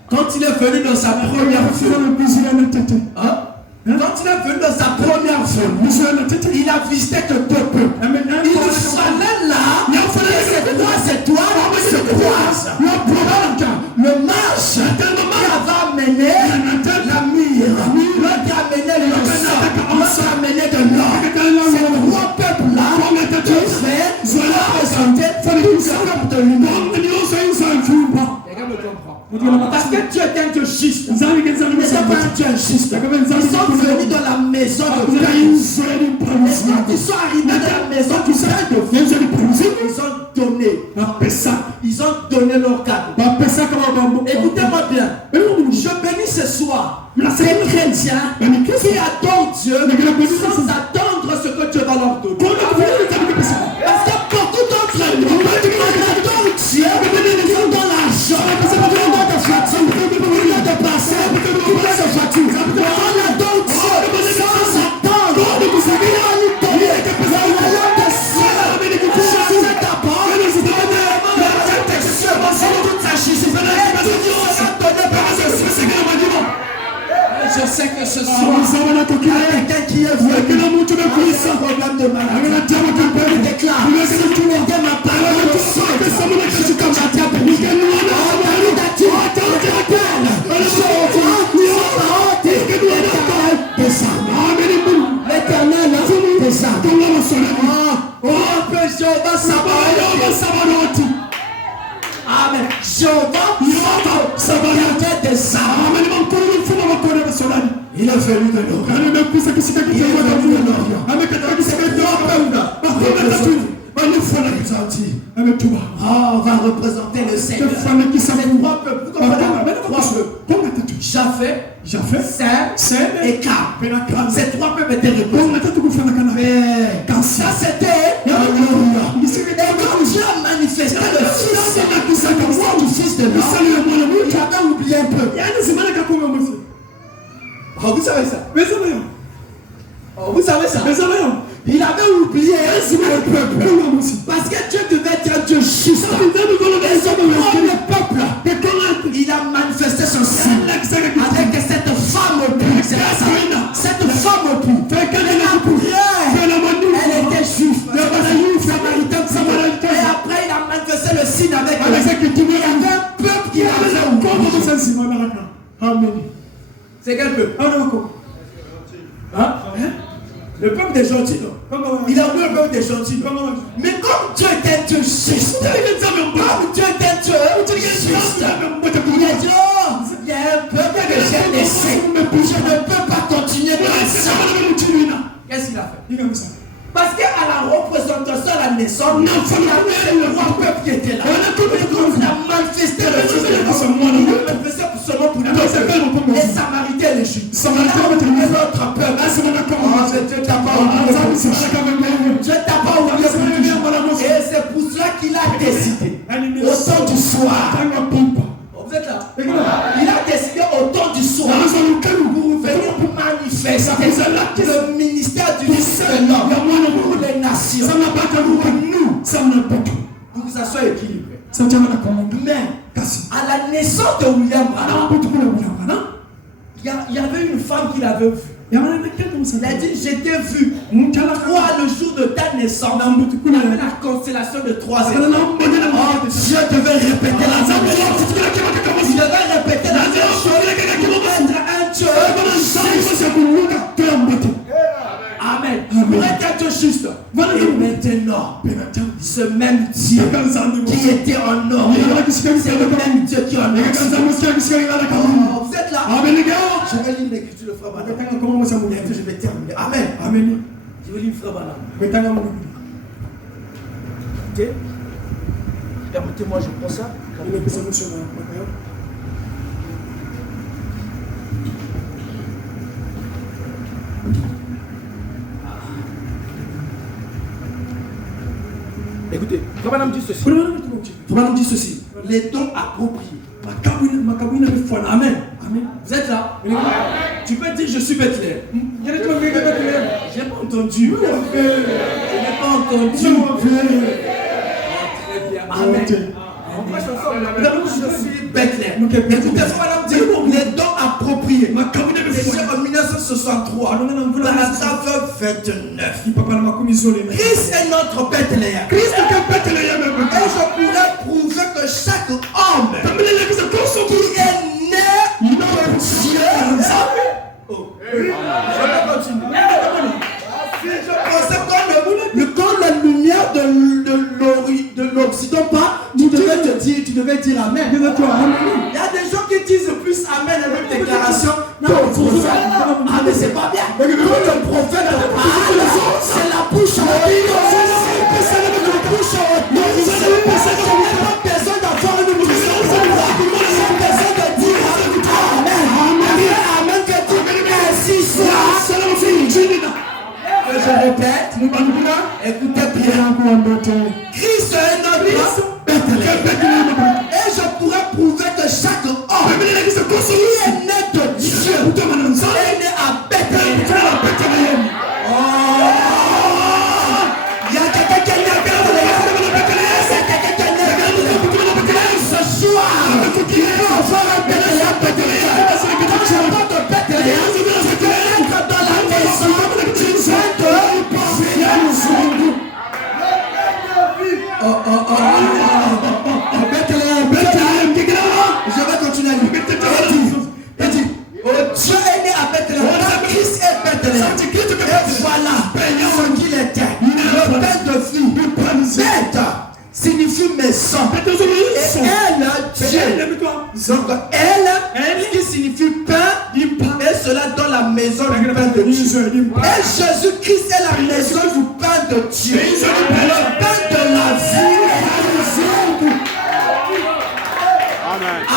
quand il est venu dans sa première venue, quand il est venu dans sa première venue, il a visité que 2 peuples. Il fallait là que ces 3 étoiles se croisent. Le mage avait amené la myrrhe, l'autre a amené le sang, l'autre a amené de l'or. Ces 3 peuples là qui fait représenter tout ça de l'humain. Parce que Dieu est un Dieu juste. Il n'est pas un Dieu injuste. Ils sont venus dans la maison de Dieu. Et quand ils sont arrivés dans la maison du Dieu, ils ont donné. Ils ont donné leur cadeau. Écoutez-moi bien. Je bénis ce soir ces chrétiens qui adorent Dieu sans attendre ce que Dieu va leur donner. Parce que beaucoup d'entre nous, on adore Dieu, ils ont dans l'argent. De passer, on adore Dieu sans attendre. Il a Je sais que ce soir, quelqu'un qui est venu avec un problème de maladie, je déclare, si tu mettais ma parole au sol, je t'appelle, l'éternel des armes. Oh, que Jéhovah Sabaoth. Amen. Jéhovah Sabaoth des armes. Il est venu de on va représenter le Seigneur. Japheth, Sem et Cam. Ces trois peuples étaient représentés. Quand ça c'était, et quand Dieu a manifesté le Fils de l'homme, il avait oublié un peu. Oh, vous savez ça? Oh, vous savez ça? Il avait oublié le peuple. Parce que Dieu devait être un Dieu juste. Et son premier peuple, il a manifesté son signe avec cette femme au bout. Cette femme au bout. Elle était juive. Et après, il a manifesté le signe avec elle. Il y avait un peuple qui avait oublié. C'est quel peuple? Hein? Le peuple des gentils, non? Il a oublié le peuple des gentils. Mais comme Dieu était Dieu juste, comme Dieu était Dieu juste, il a dit, oh, il y a un peuple que j'ai laissé. Je ne peux pas continuer comme ça. Qu'est-ce qu'il a fait? Parce qu'à la représentation de la naissance, il y avait le roi peuple qui était là. Il a manifesté le Fils de l'homme. Il a manifesté seulement pour nous. Les Samaritains et les Juifs. Et l'autre peuple. Dieu t'a pas oublié. Dieu t'a pas oublié. Et c'est pour cela qu'il a décidé, au temps du soir. Vous êtes là? Il a décidé au temps du soir pour venir pour manifester le ministère du Fils de l'homme pour les nations, pour nous, pour que ça soit équilibré. Mais à la naissance de William Branham, il y avait une femme qui l'avait vue. Il a dit, j'étais vu, toi le jour de ta naissance, il avait la constellation de 3 étoiles. Oh, Dieu devait répéter la même chose. Il devait répéter la même chose pour être un Dieu. Amen. Pour être un Dieu juste. Et maintenant, ce même Dieu qui était en or, c'est le même Dieu qui est en or. Vous êtes là? Je vais lire l'écriture de Frère Branham. Je vais terminer. Amen. Je vais lire Frère Branham. Ok? Permettez-moi, je prends ça. Écoutez, Frère Branham dit ceci. Les dons appropriés. Amen. Vous êtes là? Tu peux dire je suis Bethléem. J'ai pas entendu. Je n'ai pas entendu. Amen. Je suis Bethléem. Écoutez, Frère dit les dons appropriés. Déjà en 1963, paragraphe 29. Christ est notre Bethléem. Et je pourrais prouver que chaque homme qui est né de Dieu. Je vais continuer. Je pensais quand la lumière de l'Occident part, tu devais dire Amen. Il y a des gens qui disent plus Amen à une déclaration que le prophète. Ah mais c'est pas bien. Quand le prophète parle, c'est la bouche à c'est la bouche à pas besoin d'avoir une bouche. C'est besoin de dire Amen. Amen que tu ainsi soit. Je répète, écoutez bien. Christ est notre Bethléem. Et je pourrais prouver que chaque homme qui est né de Dieu est né à Bethléem. Oh, il y a quelqu'un qui est né à Bethléem. C'est quelqu'un qui est né à Bethléem. Ce soir, il peut avoir un Bethléem. Quand je parle de Bethléem, Bethléem. Et voilà ce qu'il était. Le pain de vie. Bête signifie maison. Et elle, Dieu. Donc elle, qui signifie pain, et cela dans la maison du pain de Dieu. Et Jésus-Christ est la maison du pain de Dieu. Le pain de la vie.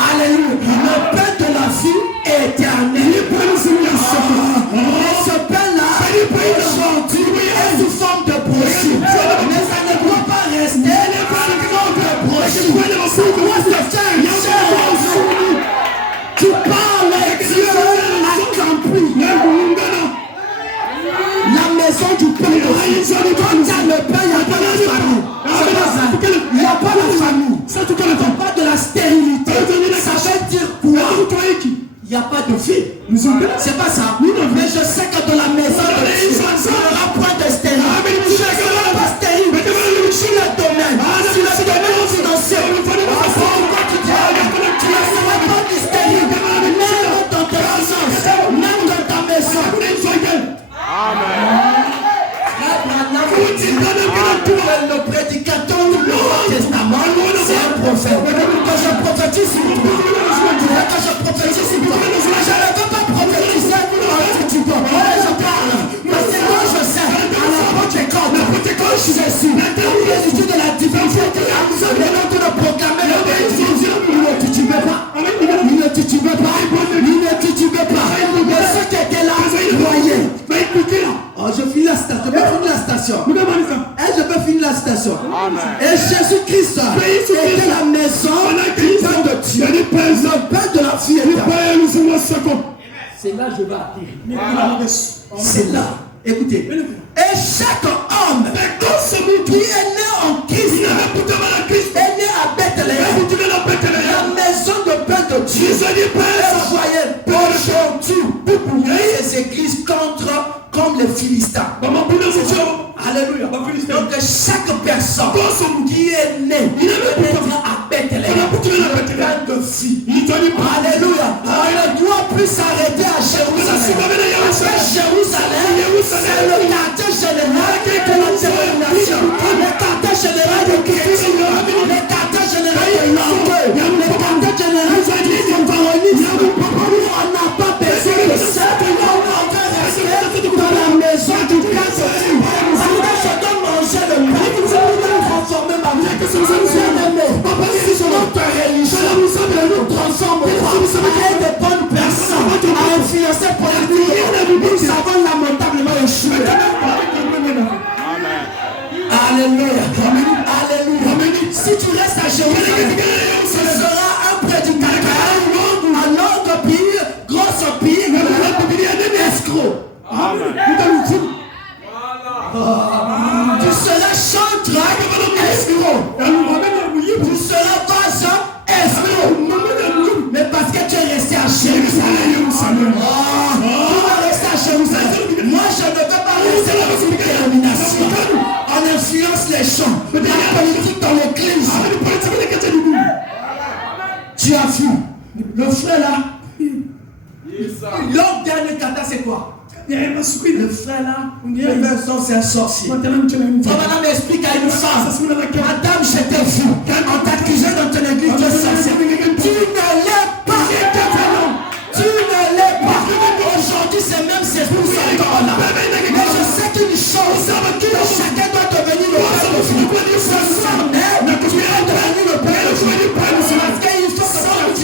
Alléluia. Le pain de la vie éternelle. Et ce pain-là, aujourd'hui, est sous forme de brochure. Mais ça ne doit pas rester sous forme de brochure. Ça doit se faire une chose. Tu parles et Dieu accompli. La maison du pain de vie. Quand il y a le pain, il n'y a pas de famille. Il n'y a pas de famille. Il n'y a pas de la stérilité. Ça veut dire quoi? Il n'y a pas de vie. C'est pas ça. Mais je sais que dans la maison de Dieu, il n'y aura point de stérile. Je ne serai pas stérile. Sur le domaine. Sur le domaine financier. Tu ne seras pas du stérile. Même dans ta puissance. Même dans ta maison. Amen. Le prédicateur du Nouveau Testament, c'est un prophète. Quand je prophétise sur toi, quand je prophétise sur toi, je ne veux pas prophétiser tu dois. Je parle. Parce que moi je sais, à la Pentecôte, je suis la plénitude de la divinité. Le nom de le proclamer le bénédice. Il ne titube pas. Il ne titube pas. Il ne titube pas. Mais ceux qui étaient là, voyez. Oh, je finis la station. Je vais finir la station. Et je vais finir la station. Et Jésus-Christ était la maison du pain de Dieu. Le pain de la vie éternelle. C'est là que je vais atterrir. C'est là. Écoutez. Et chaque homme qui est né en Christ est né à Bethléem. La maison de pain de Dieu. Et vous voyez, aujourd'hui, les églises comme les Philistins. Alléluia. Donc chaque personne qui est née à Bethléem, pain de vie. Alléluia. On ne doit plus s'arrêter à Jérusalem. Parce que Jérusalem, c'est le quartier général de la dénomination. Le quartier général de Christ. Le quartier général de l'orgueil. Le quartier général de l'avaronisme. On n'a pas besoin de ça. On va rester dans la maison du pain de vie. Je dois manger le pain. Je dois transformer ma vie. Bien-aimé, si notre religion nous transforme à être de bonnes personnes, à influencer politiquement, nous avons lamentablement échoué. Alléluia. Alléluia. Si tu restes à Jérusalem, ce sera un prédicateur, un autre pays, grosse pays, escroc. Tu seras chanteur, escroc. Tu seras pas escroc. Mais parce que tu es resté à Jérusalem. Tu vas rester à Jérusalem. Moi, je ne veux pas rester dans une détermination. On influence les gens. La politique dans l'église. Tu as vu. Le frère là. L'autre dernier kata, c'est quoi? Le frère là, c'est un sorcier. Madame explique à une femme, madame, je t'ai vu, on t'accusait dans ton église de sorcier. Tu ne l'es pas. Tu ne l'es pas. Aujourd'hui, c'est même ces pour là. Mais je sais qu'une chose, chacun doit devenir le père de vie. Ce soir même, tu dois devenir le père de vie. Parce qu'il faut que tu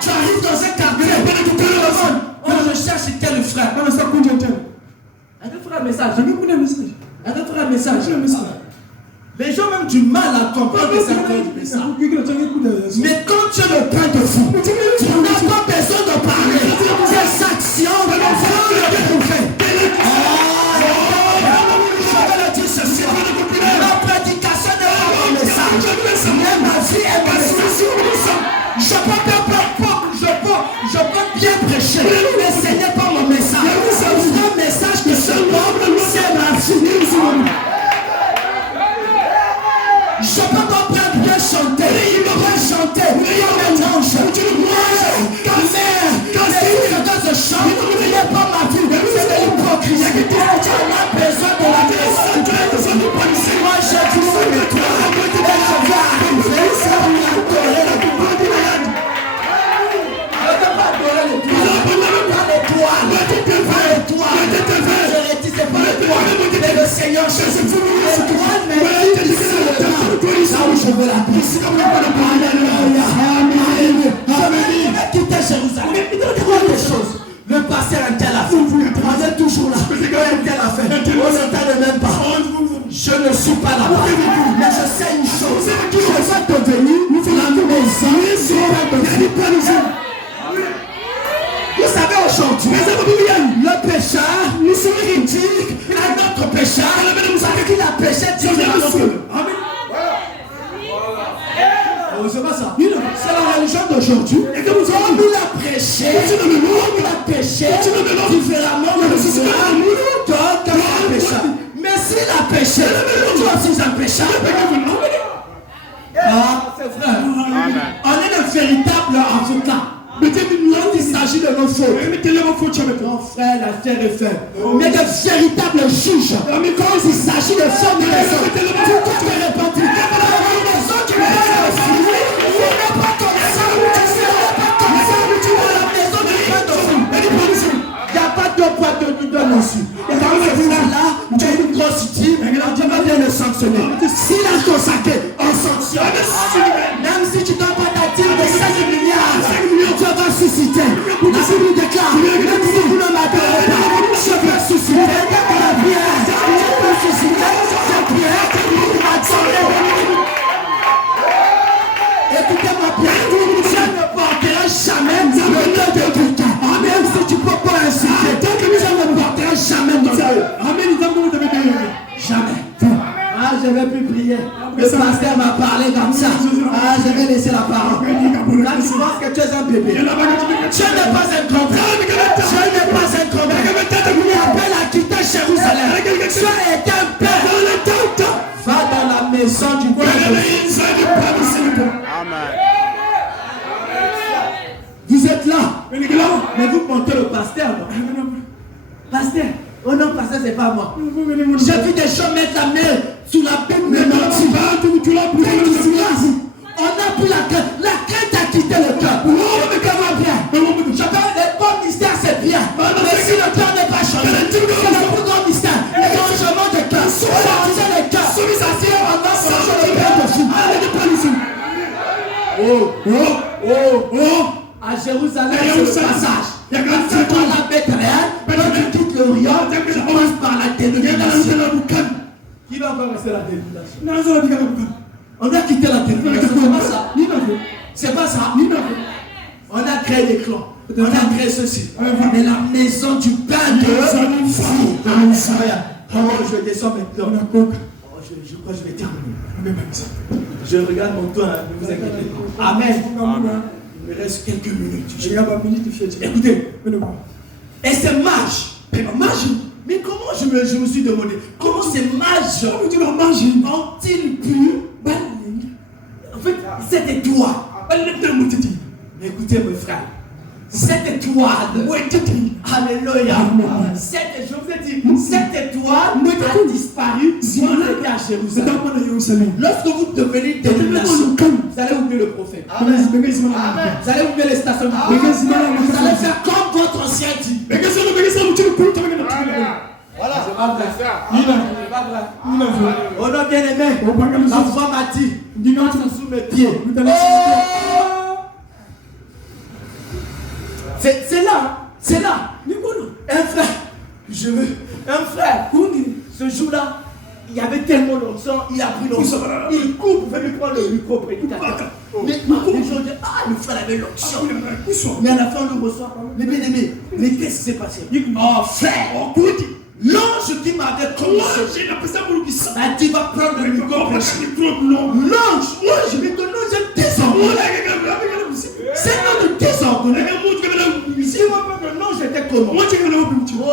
tu arrives dans un quartier, on recherche quel frère. Un frère message. Un frère message. Les gens ont même du mal à comprendre que c'est un message. Mais quand tu es le pain de vie, tu n'as pas besoin de parler. Tes actions vont le prouver. Je vais le dire ceci. La prédication n'est pas mon message. Mais ma vie est ma message. Je peux bien prêcher, mais ce n'est pas mon message. C'est un message que ce peuple, c'est ma vie. Je peux pas bien chanter, il devrait chanter comme un ange. Quand les filles de chant, meilleure chose. L'étoile me dit là où je veux la paix. Alléluia. Je vais quitter Jérusalem. Trois choses. Le pasteur a quelle affaire? On est toujours là. Quelle affaire? On ne s'entend même pas. Je ne suis pas là-bas. Mais je sais une chose. Je vais devenir la maison. Vous savez aujourd'hui, le pécheur nous critique à notre pécheur parce qu'il a péché différemment. Amen. C'est pas ça. C'est la religion d'aujourd'hui. Comme il a péché, différemment de d'autres pécheurs. Mais s'il a péché, toi aussi c'est un pécheur. Ah, c'est vrai. On est le véritable avocat. Quand il s'agit de nos fautes, mon frère, la terre est faible. Mais de véritables juges, quand il s'agit de faire des raisons, pourquoi te repentir? Il n'y a pas de poids de nous donner dessus. Et quand ce frère-là, tu as une grosse team, tu vas bien le sanctionner. S'il a consacré, on sanctionne. Même si tu donnes pas ta team de 5 milliards, tu vas susciter. La Bible déclare, même si vous ne m'adorez pas, je peux susciter la prière. Je peux susciter la prière pour m'attendre. Écoutez-moi bien, je ne porterai jamais le nom de quelqu'un. Même si tu peux pas insulter, je ne porterai jamais dans le Amen. Jamais. Ah, je ne vais plus prier. Le pasteur m'a parlé comme ça. Ah, je vais laisser la parole. Là, tu penses que tu es un bébé. Tu n'es pas un grand père. Tu n'es pas un grand père. Il appelle à quitter Jérusalem. Tu as été un père. Va dans la maison du Père. Amen. Vous êtes là. Mais vous montez le pasteur. Pasteur. Oh non, pasteur, c'est pas moi. J'ai vu des gens mettre la main sous la Bible. Mais non, on n'a plus la crainte. La crainte a quitté le cœur. Comment bien? J'appelle le bon mystère, c'est bien. Mais si le cœur n'est pas changé, c'est le plus grand mystère. Le changement de cœur. Changer le cœur. À Jérusalem, c'est le passage. Quand tu prends la Bethléem, quand tu quittes l'Orient, tu passes par la dénomination. Qui va encore rester la dénomination? On a quitté la dénomination, c'est pas ça. C'est pas ça. On a créé des clans. On a créé ceci. Mais la maison du Père de je descends maintenant. Je crois que je vais terminer. Je regarde mon temps, ne vous inquiétez pas. Amen. Il me reste quelques minutes. Écoutez. Et ces mages. Mais comment je me suis demandé, comment ces mages ont-ils pu. En fait, cette étoile. Mais écoutez mes frères. Cette étoile, alléluia, je vous ai dit, cette étoile a disparu quand on était à Jérusalem. Lorsque vous devenez une dénomination, vous allez oublier le prophète. Amen. Vous allez oublier les stations. Vous allez faire comme votre ancien dit. Voilà, c'est pas vrai. C'est pas vrai. Oh non, bien aimé, la foi m'a dit, dis-moi sous mes pieds. C'est là. Un frère. Ce jour-là, il y avait tellement d'onction, il a pris l'onction. Il court pour venir prendre le micro prédicateur. Mais les gens disent, le frère avait l'onction. Mais à la fin, on le reçoit. Mais bien aimé, mais qu'est-ce qui s'est passé? Oh frère, l'ange qui m'avait conseillé, a dit, va prendre le micro. L'ange, mais ton nom, j'ai désordonné. C'est un nom de désordonné. Si moi, le nom, j'étais comment? Oh,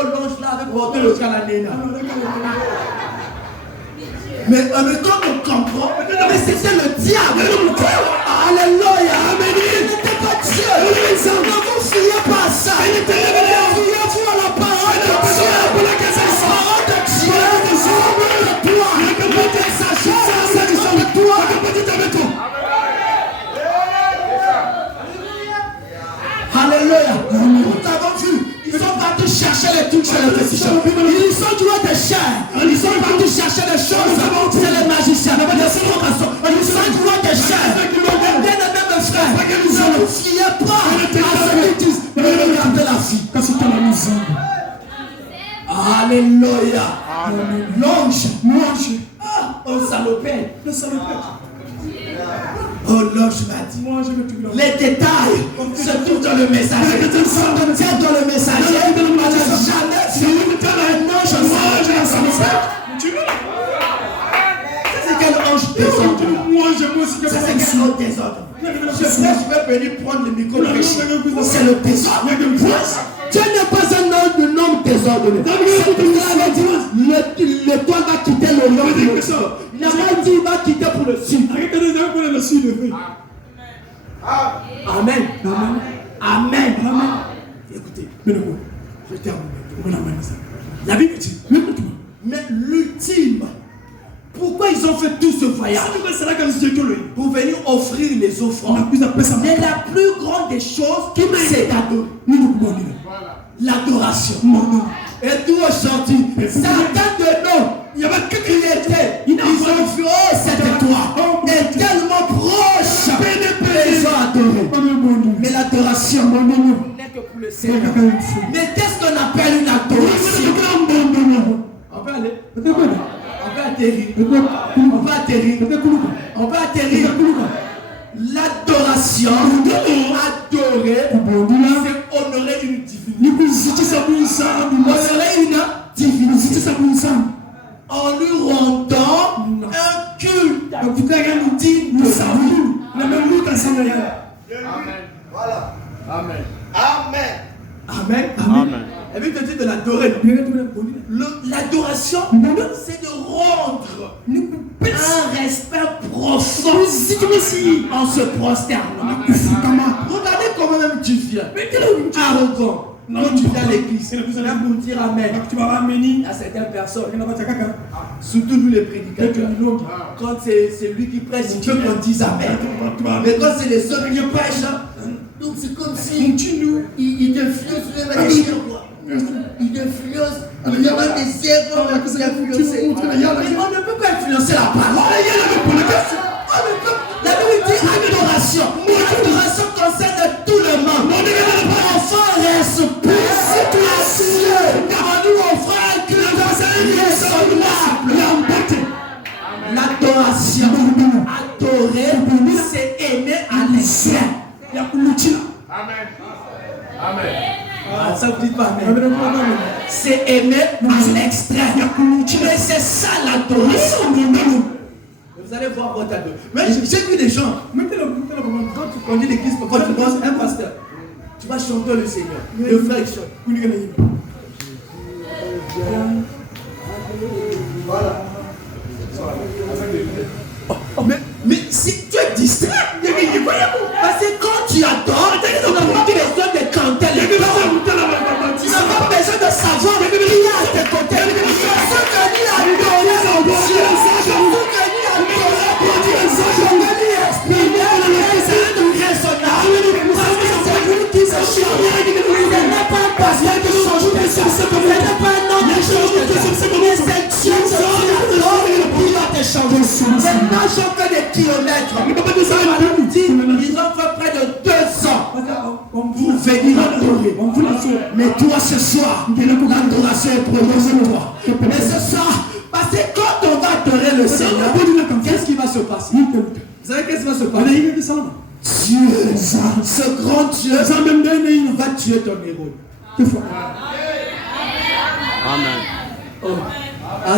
l'ange là avait porté le calanéna. Mais en même temps, on comprend. Mais c'était le diable. Alléluia. Il n'était pas Dieu. Ne vous fiez pas à ça. Fiez-vous à la parole de Dieu. La parole de Dieu. De toi. Peut-être ça change de toi. Alléluia. Nous avons vu. Ils sont pas partis chercher les trucs chez les féticheurs. Ils sont joués de chair. Ils sont partis chercher des choses. C'est les magiciens. Ils sont joués de chair. Bien aimé mes frères, ne vous fiez pas à ce qu'ils disent. Regardez la vie. Alléluia. L'ange. Oh salopette. Le salopette. Oh l'ange m'a dit. Les détails se trouvent dans le messager. Quand dans le messager, on n'a jamais vu un ange c'est quel ange désordre? C'est quel ange désordre? Je vais venir prendre le micro de péché. C'est le désordre. Dieu n'est pas un homme désordonné. L'étoile va quitter le nord. Il n'a pas dit qu'il va quitter pour le sud. Amen. Amen. Écoutez, je termine. La Bible dit, mais l'ultime, pourquoi ils ont fait tout ce voyage? Pour venir offrir les offrandes. Mais la plus grande des choses, c'est d'adorer. L'adoration. Et tout aujourd'hui, certains de nous, ils ont vu cette étoile est tellement proche. Ils ont adoré. Mais l'adoration n'est que pour le Seigneur. Mais qu'est-ce qu'on appelle une adoration? On peut aller. On peut atterrir. On peut atterrir. On peut atterrir. L'adoration, adorer, c'est honorer une divinité. Honorer une divinité. En lui rendant un culte digne de sa vie. Voilà. Amen. Amen. Et puis tu dis de l'adorer. L'adoration, c'est de rendre un respect profond en se prosternant. Regardez comment même tu viens. Arrogant. Quand tu viens à l'église, c'est là pour dire Amen. À certaines personnes, surtout nous les prédicateurs, quand c'est lui qui prêche, il veut qu'on dise Amen. Mais quand c'est les autres qui prêchent, donc c'est comme si il t'influence même à l'échelle. Il influence, il y a même des erreurs qui influencent. Mais on ne peut pas influencer la parole. La Bible dit adoration. L'adoration concerne tout le monde. Enfant respect à Dieu. On nous offre un culte raisonnable. L'adoration. Adorer, c'est aimer à l'extrême. Amen. Ça vous dit pas Amen. C'est aimer à l'extrême. Mais c'est ça l'adoration. Vous allez voir votre adoration. Mais j'ai vu des gens. Quand tu conduis l'église, quand tu penses un pasteur, tu vas chanter le Seigneur. Le frère il chante. Voilà. Mais si tu es distrait, parce que quand tu adores, tu n'as pas besoin de canter les paroles. Tu n'as pas besoin de savoir qui est à tes côtés. Ce que lui a donné son Dieu, ce que lui a donné ce que lui a exprimé, c'est raisonnable. Parce que c'est lui qui se change. Ce n'est pas un pasteur qui change de ça. Ce n'est pas un homme qui change de ça. Mais c'est Dieu qui va te changer. Maintenant, je fais des kilomètres. Ils ont fait près de 2 ans pour venir adorer. Mais toi, ce soir, l'adoration est promise en toi. Mais ce soir, parce que quand on va adorer le Seigneur, qu'est-ce qui va se passer? Vous savez qu'est-ce qui va se passer? Dieu, ce grand Dieu, va tuer ton héros. Amen.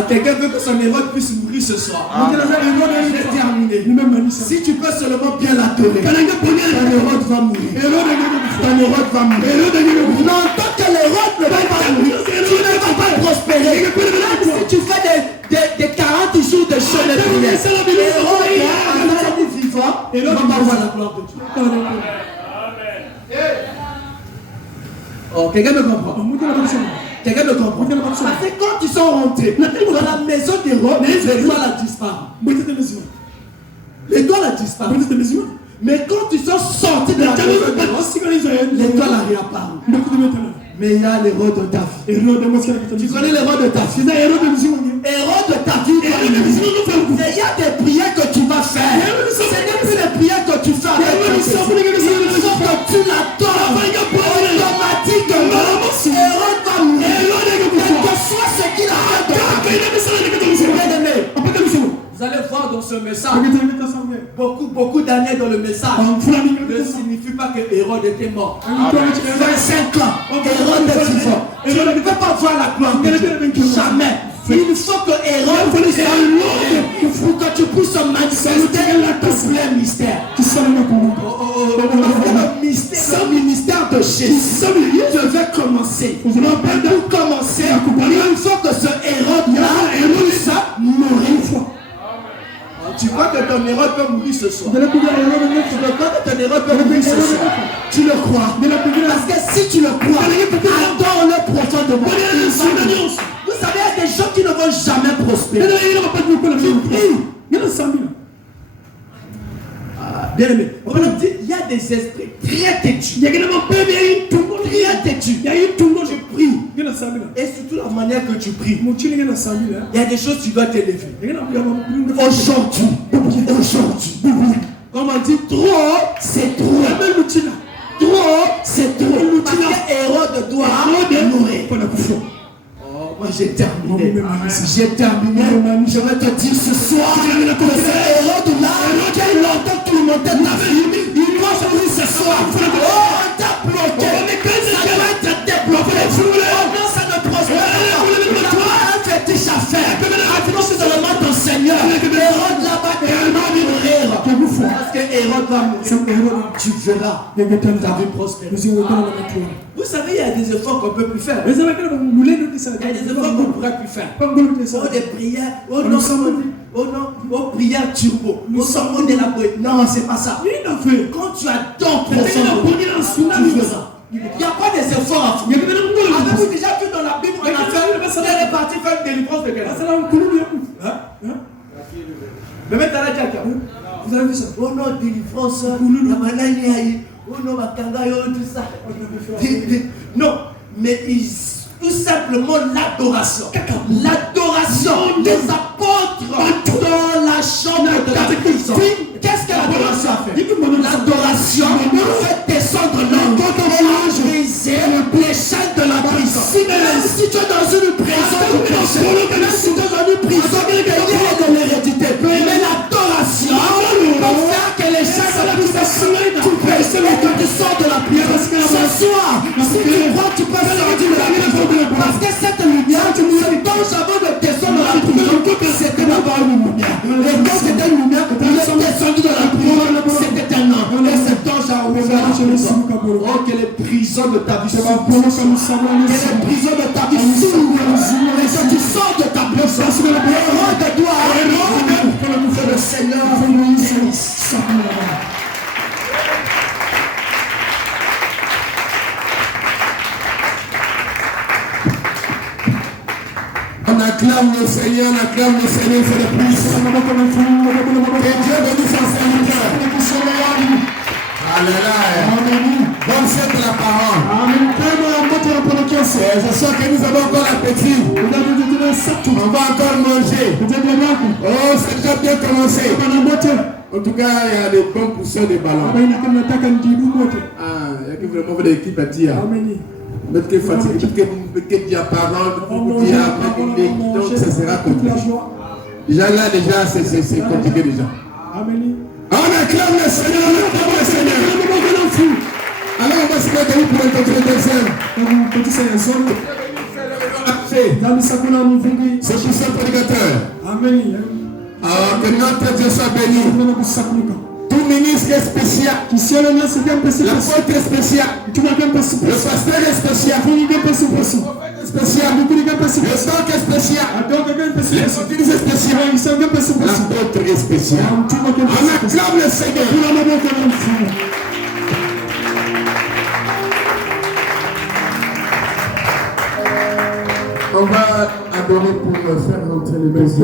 Quelqu'un veut que son héros puisse mourir ce soir. Je vais terminer. Si tu peux seulement bien l'adorer, ton héros va mourir. Ton héros va mourir. Non, tant que l'héros ne va pas mourir, tu ne vas pas prospérer. Si tu fais des 40 jours de jeûne et prière, l'héros est vivant et l'autre va voir la gloire de Dieu. Oh, quelqu'un me comprend? Quelqu'un me comprend? Parce que quand ils sont rentrés dans la maison des rois, l'étoile a disparu. L'étoile a disparu. Mais quand ils sont sortis de la maison des rois, l'étoile a réapparu. Mais il y a l'héros de ta vie. Tu connais l'héros de ta vie. Héros de ta vie. Il y a des prières que tu vas faire. Ce n'est plus les prières que tu fais avec ton Dieu. Il faut que tu l'adores. Automatiquement, héros va mourir. Quel que soit ce qu'il a fait de ta vie. Vous allez voir dans ce message, beaucoup d'années dans le message ne signifie pas que Hérode était mort. 25 ans, Hérode est vivant. Tu ne peux pas voir la gloire de Dieu. Jamais. Il faut que Hérode pour que tu puisses manifester ton plein mystère. Le ministère de Jésus. Je vais commencer. Pour commencer, il faut que ce Hérode-là puisse mourir. Tu crois que ton Hérode peut mourir ce soir? Tu crois que ton Hérode peut mourir ce soir? Tu le crois? Parce que si tu le crois, adore-le profondément. Vous savez, il y a des gens qui ne vont jamais prospérer. Bien aimé, il y a des esprits très têtus. Très têtus. Tu pries. Et surtout la manière que tu pries. Il y a des choses que tu dois t'élever. Aujourd'hui. Comme on dit, trop, c'est trop. Trop, c'est trop. Parce que Hérode doit mourir. Moi j'ai terminé. Je vais te dire ce soir que c'est Hérode là, quel longtemps tout le monde t'a vu, il doit mourir ce soir. Oh, on t'a bloqué. Ça doit être débloqué. Oh non, ça ne prospère pas. Toi, un fétiche à faire. Attends seulement ton Seigneur. Hérode là-bas tellement mourir. Parce que Hérode va mourir. Tu verras ta vie prospérer. Vous savez, il y a des efforts qu'on ne peut plus faire. Il y a des efforts qu'on ne pourrait plus faire. Oh, des prières. Oh non, prières turbo. Nous sommes de la boîte. Non, c'est pas ça. Quand tu adores profondément, tu verras. Il n'y a pas des efforts à faire. Avez-vous déjà vu dans la Bible, on a fait, elle est partie faire une délivrance de quelqu'un. Mais maintenant, vous avez vu ça? Oh non, délivrance. Oh non, tout ça. Non, mais tout simplement l'adoration. L'adoration des apôtres dans la chambre de la prison. Qu'est-ce que l'adoration a fait? L'adoration fait descendre l'ange et briser les chaînes de la prison. Même si tu es dans une prison du péché, même si tu es dans une prison de l'hérédité, mais l'adoration va faire que les chaînes de la prison tu péches et que tu sors de la prison. Ce soir, si tu crois, tu peux sortir de la prison. Parce que cette lumière, cet ange avant de descendre de la prison, c'était d'abord une lumière. Et quand c'était une lumière, il est descendu de la prison, c'était un ange. Et cet ange a ouvert la prison. Oh, que les prisons de ta vie s'ouvrent. Que les prisons de ta vie s'ouvrent. Et que tu sors de ta prison. Hérode de toi, que le Seigneur bénisse. On acclame le Seigneur, c'est le plus. Que Dieu bénisse son serviteur. Alléluia. Donc c'est la parole. Je sens que nous avons encore l'appétit. On va encore manger. Oh, c'est déjà bien commencé. En tout cas, il y a des bons pousseurs de ballons. Il y a qui vraiment de l'équipe à dire. Peut-être que fatigué, peut-être qu'il y a parole, donc ça sera compliqué. Déjà là, c'est compliqué déjà. On acclame le Seigneur, on acclame le Seigneur. Alors on va se mettre pour rencontrer le deuxième. C'est pour ce prédicateur. Alors que notre Dieu soit béni. Tout ministre est spécial. L'apôtre est spécial. Le pasteur est spécial. Le prophète est spécial. Le stock est spécial. L'évangile est spécial. L'apôtre est spécial. On acclame le Seigneur. On va adorer pour faire rentrer les bénis.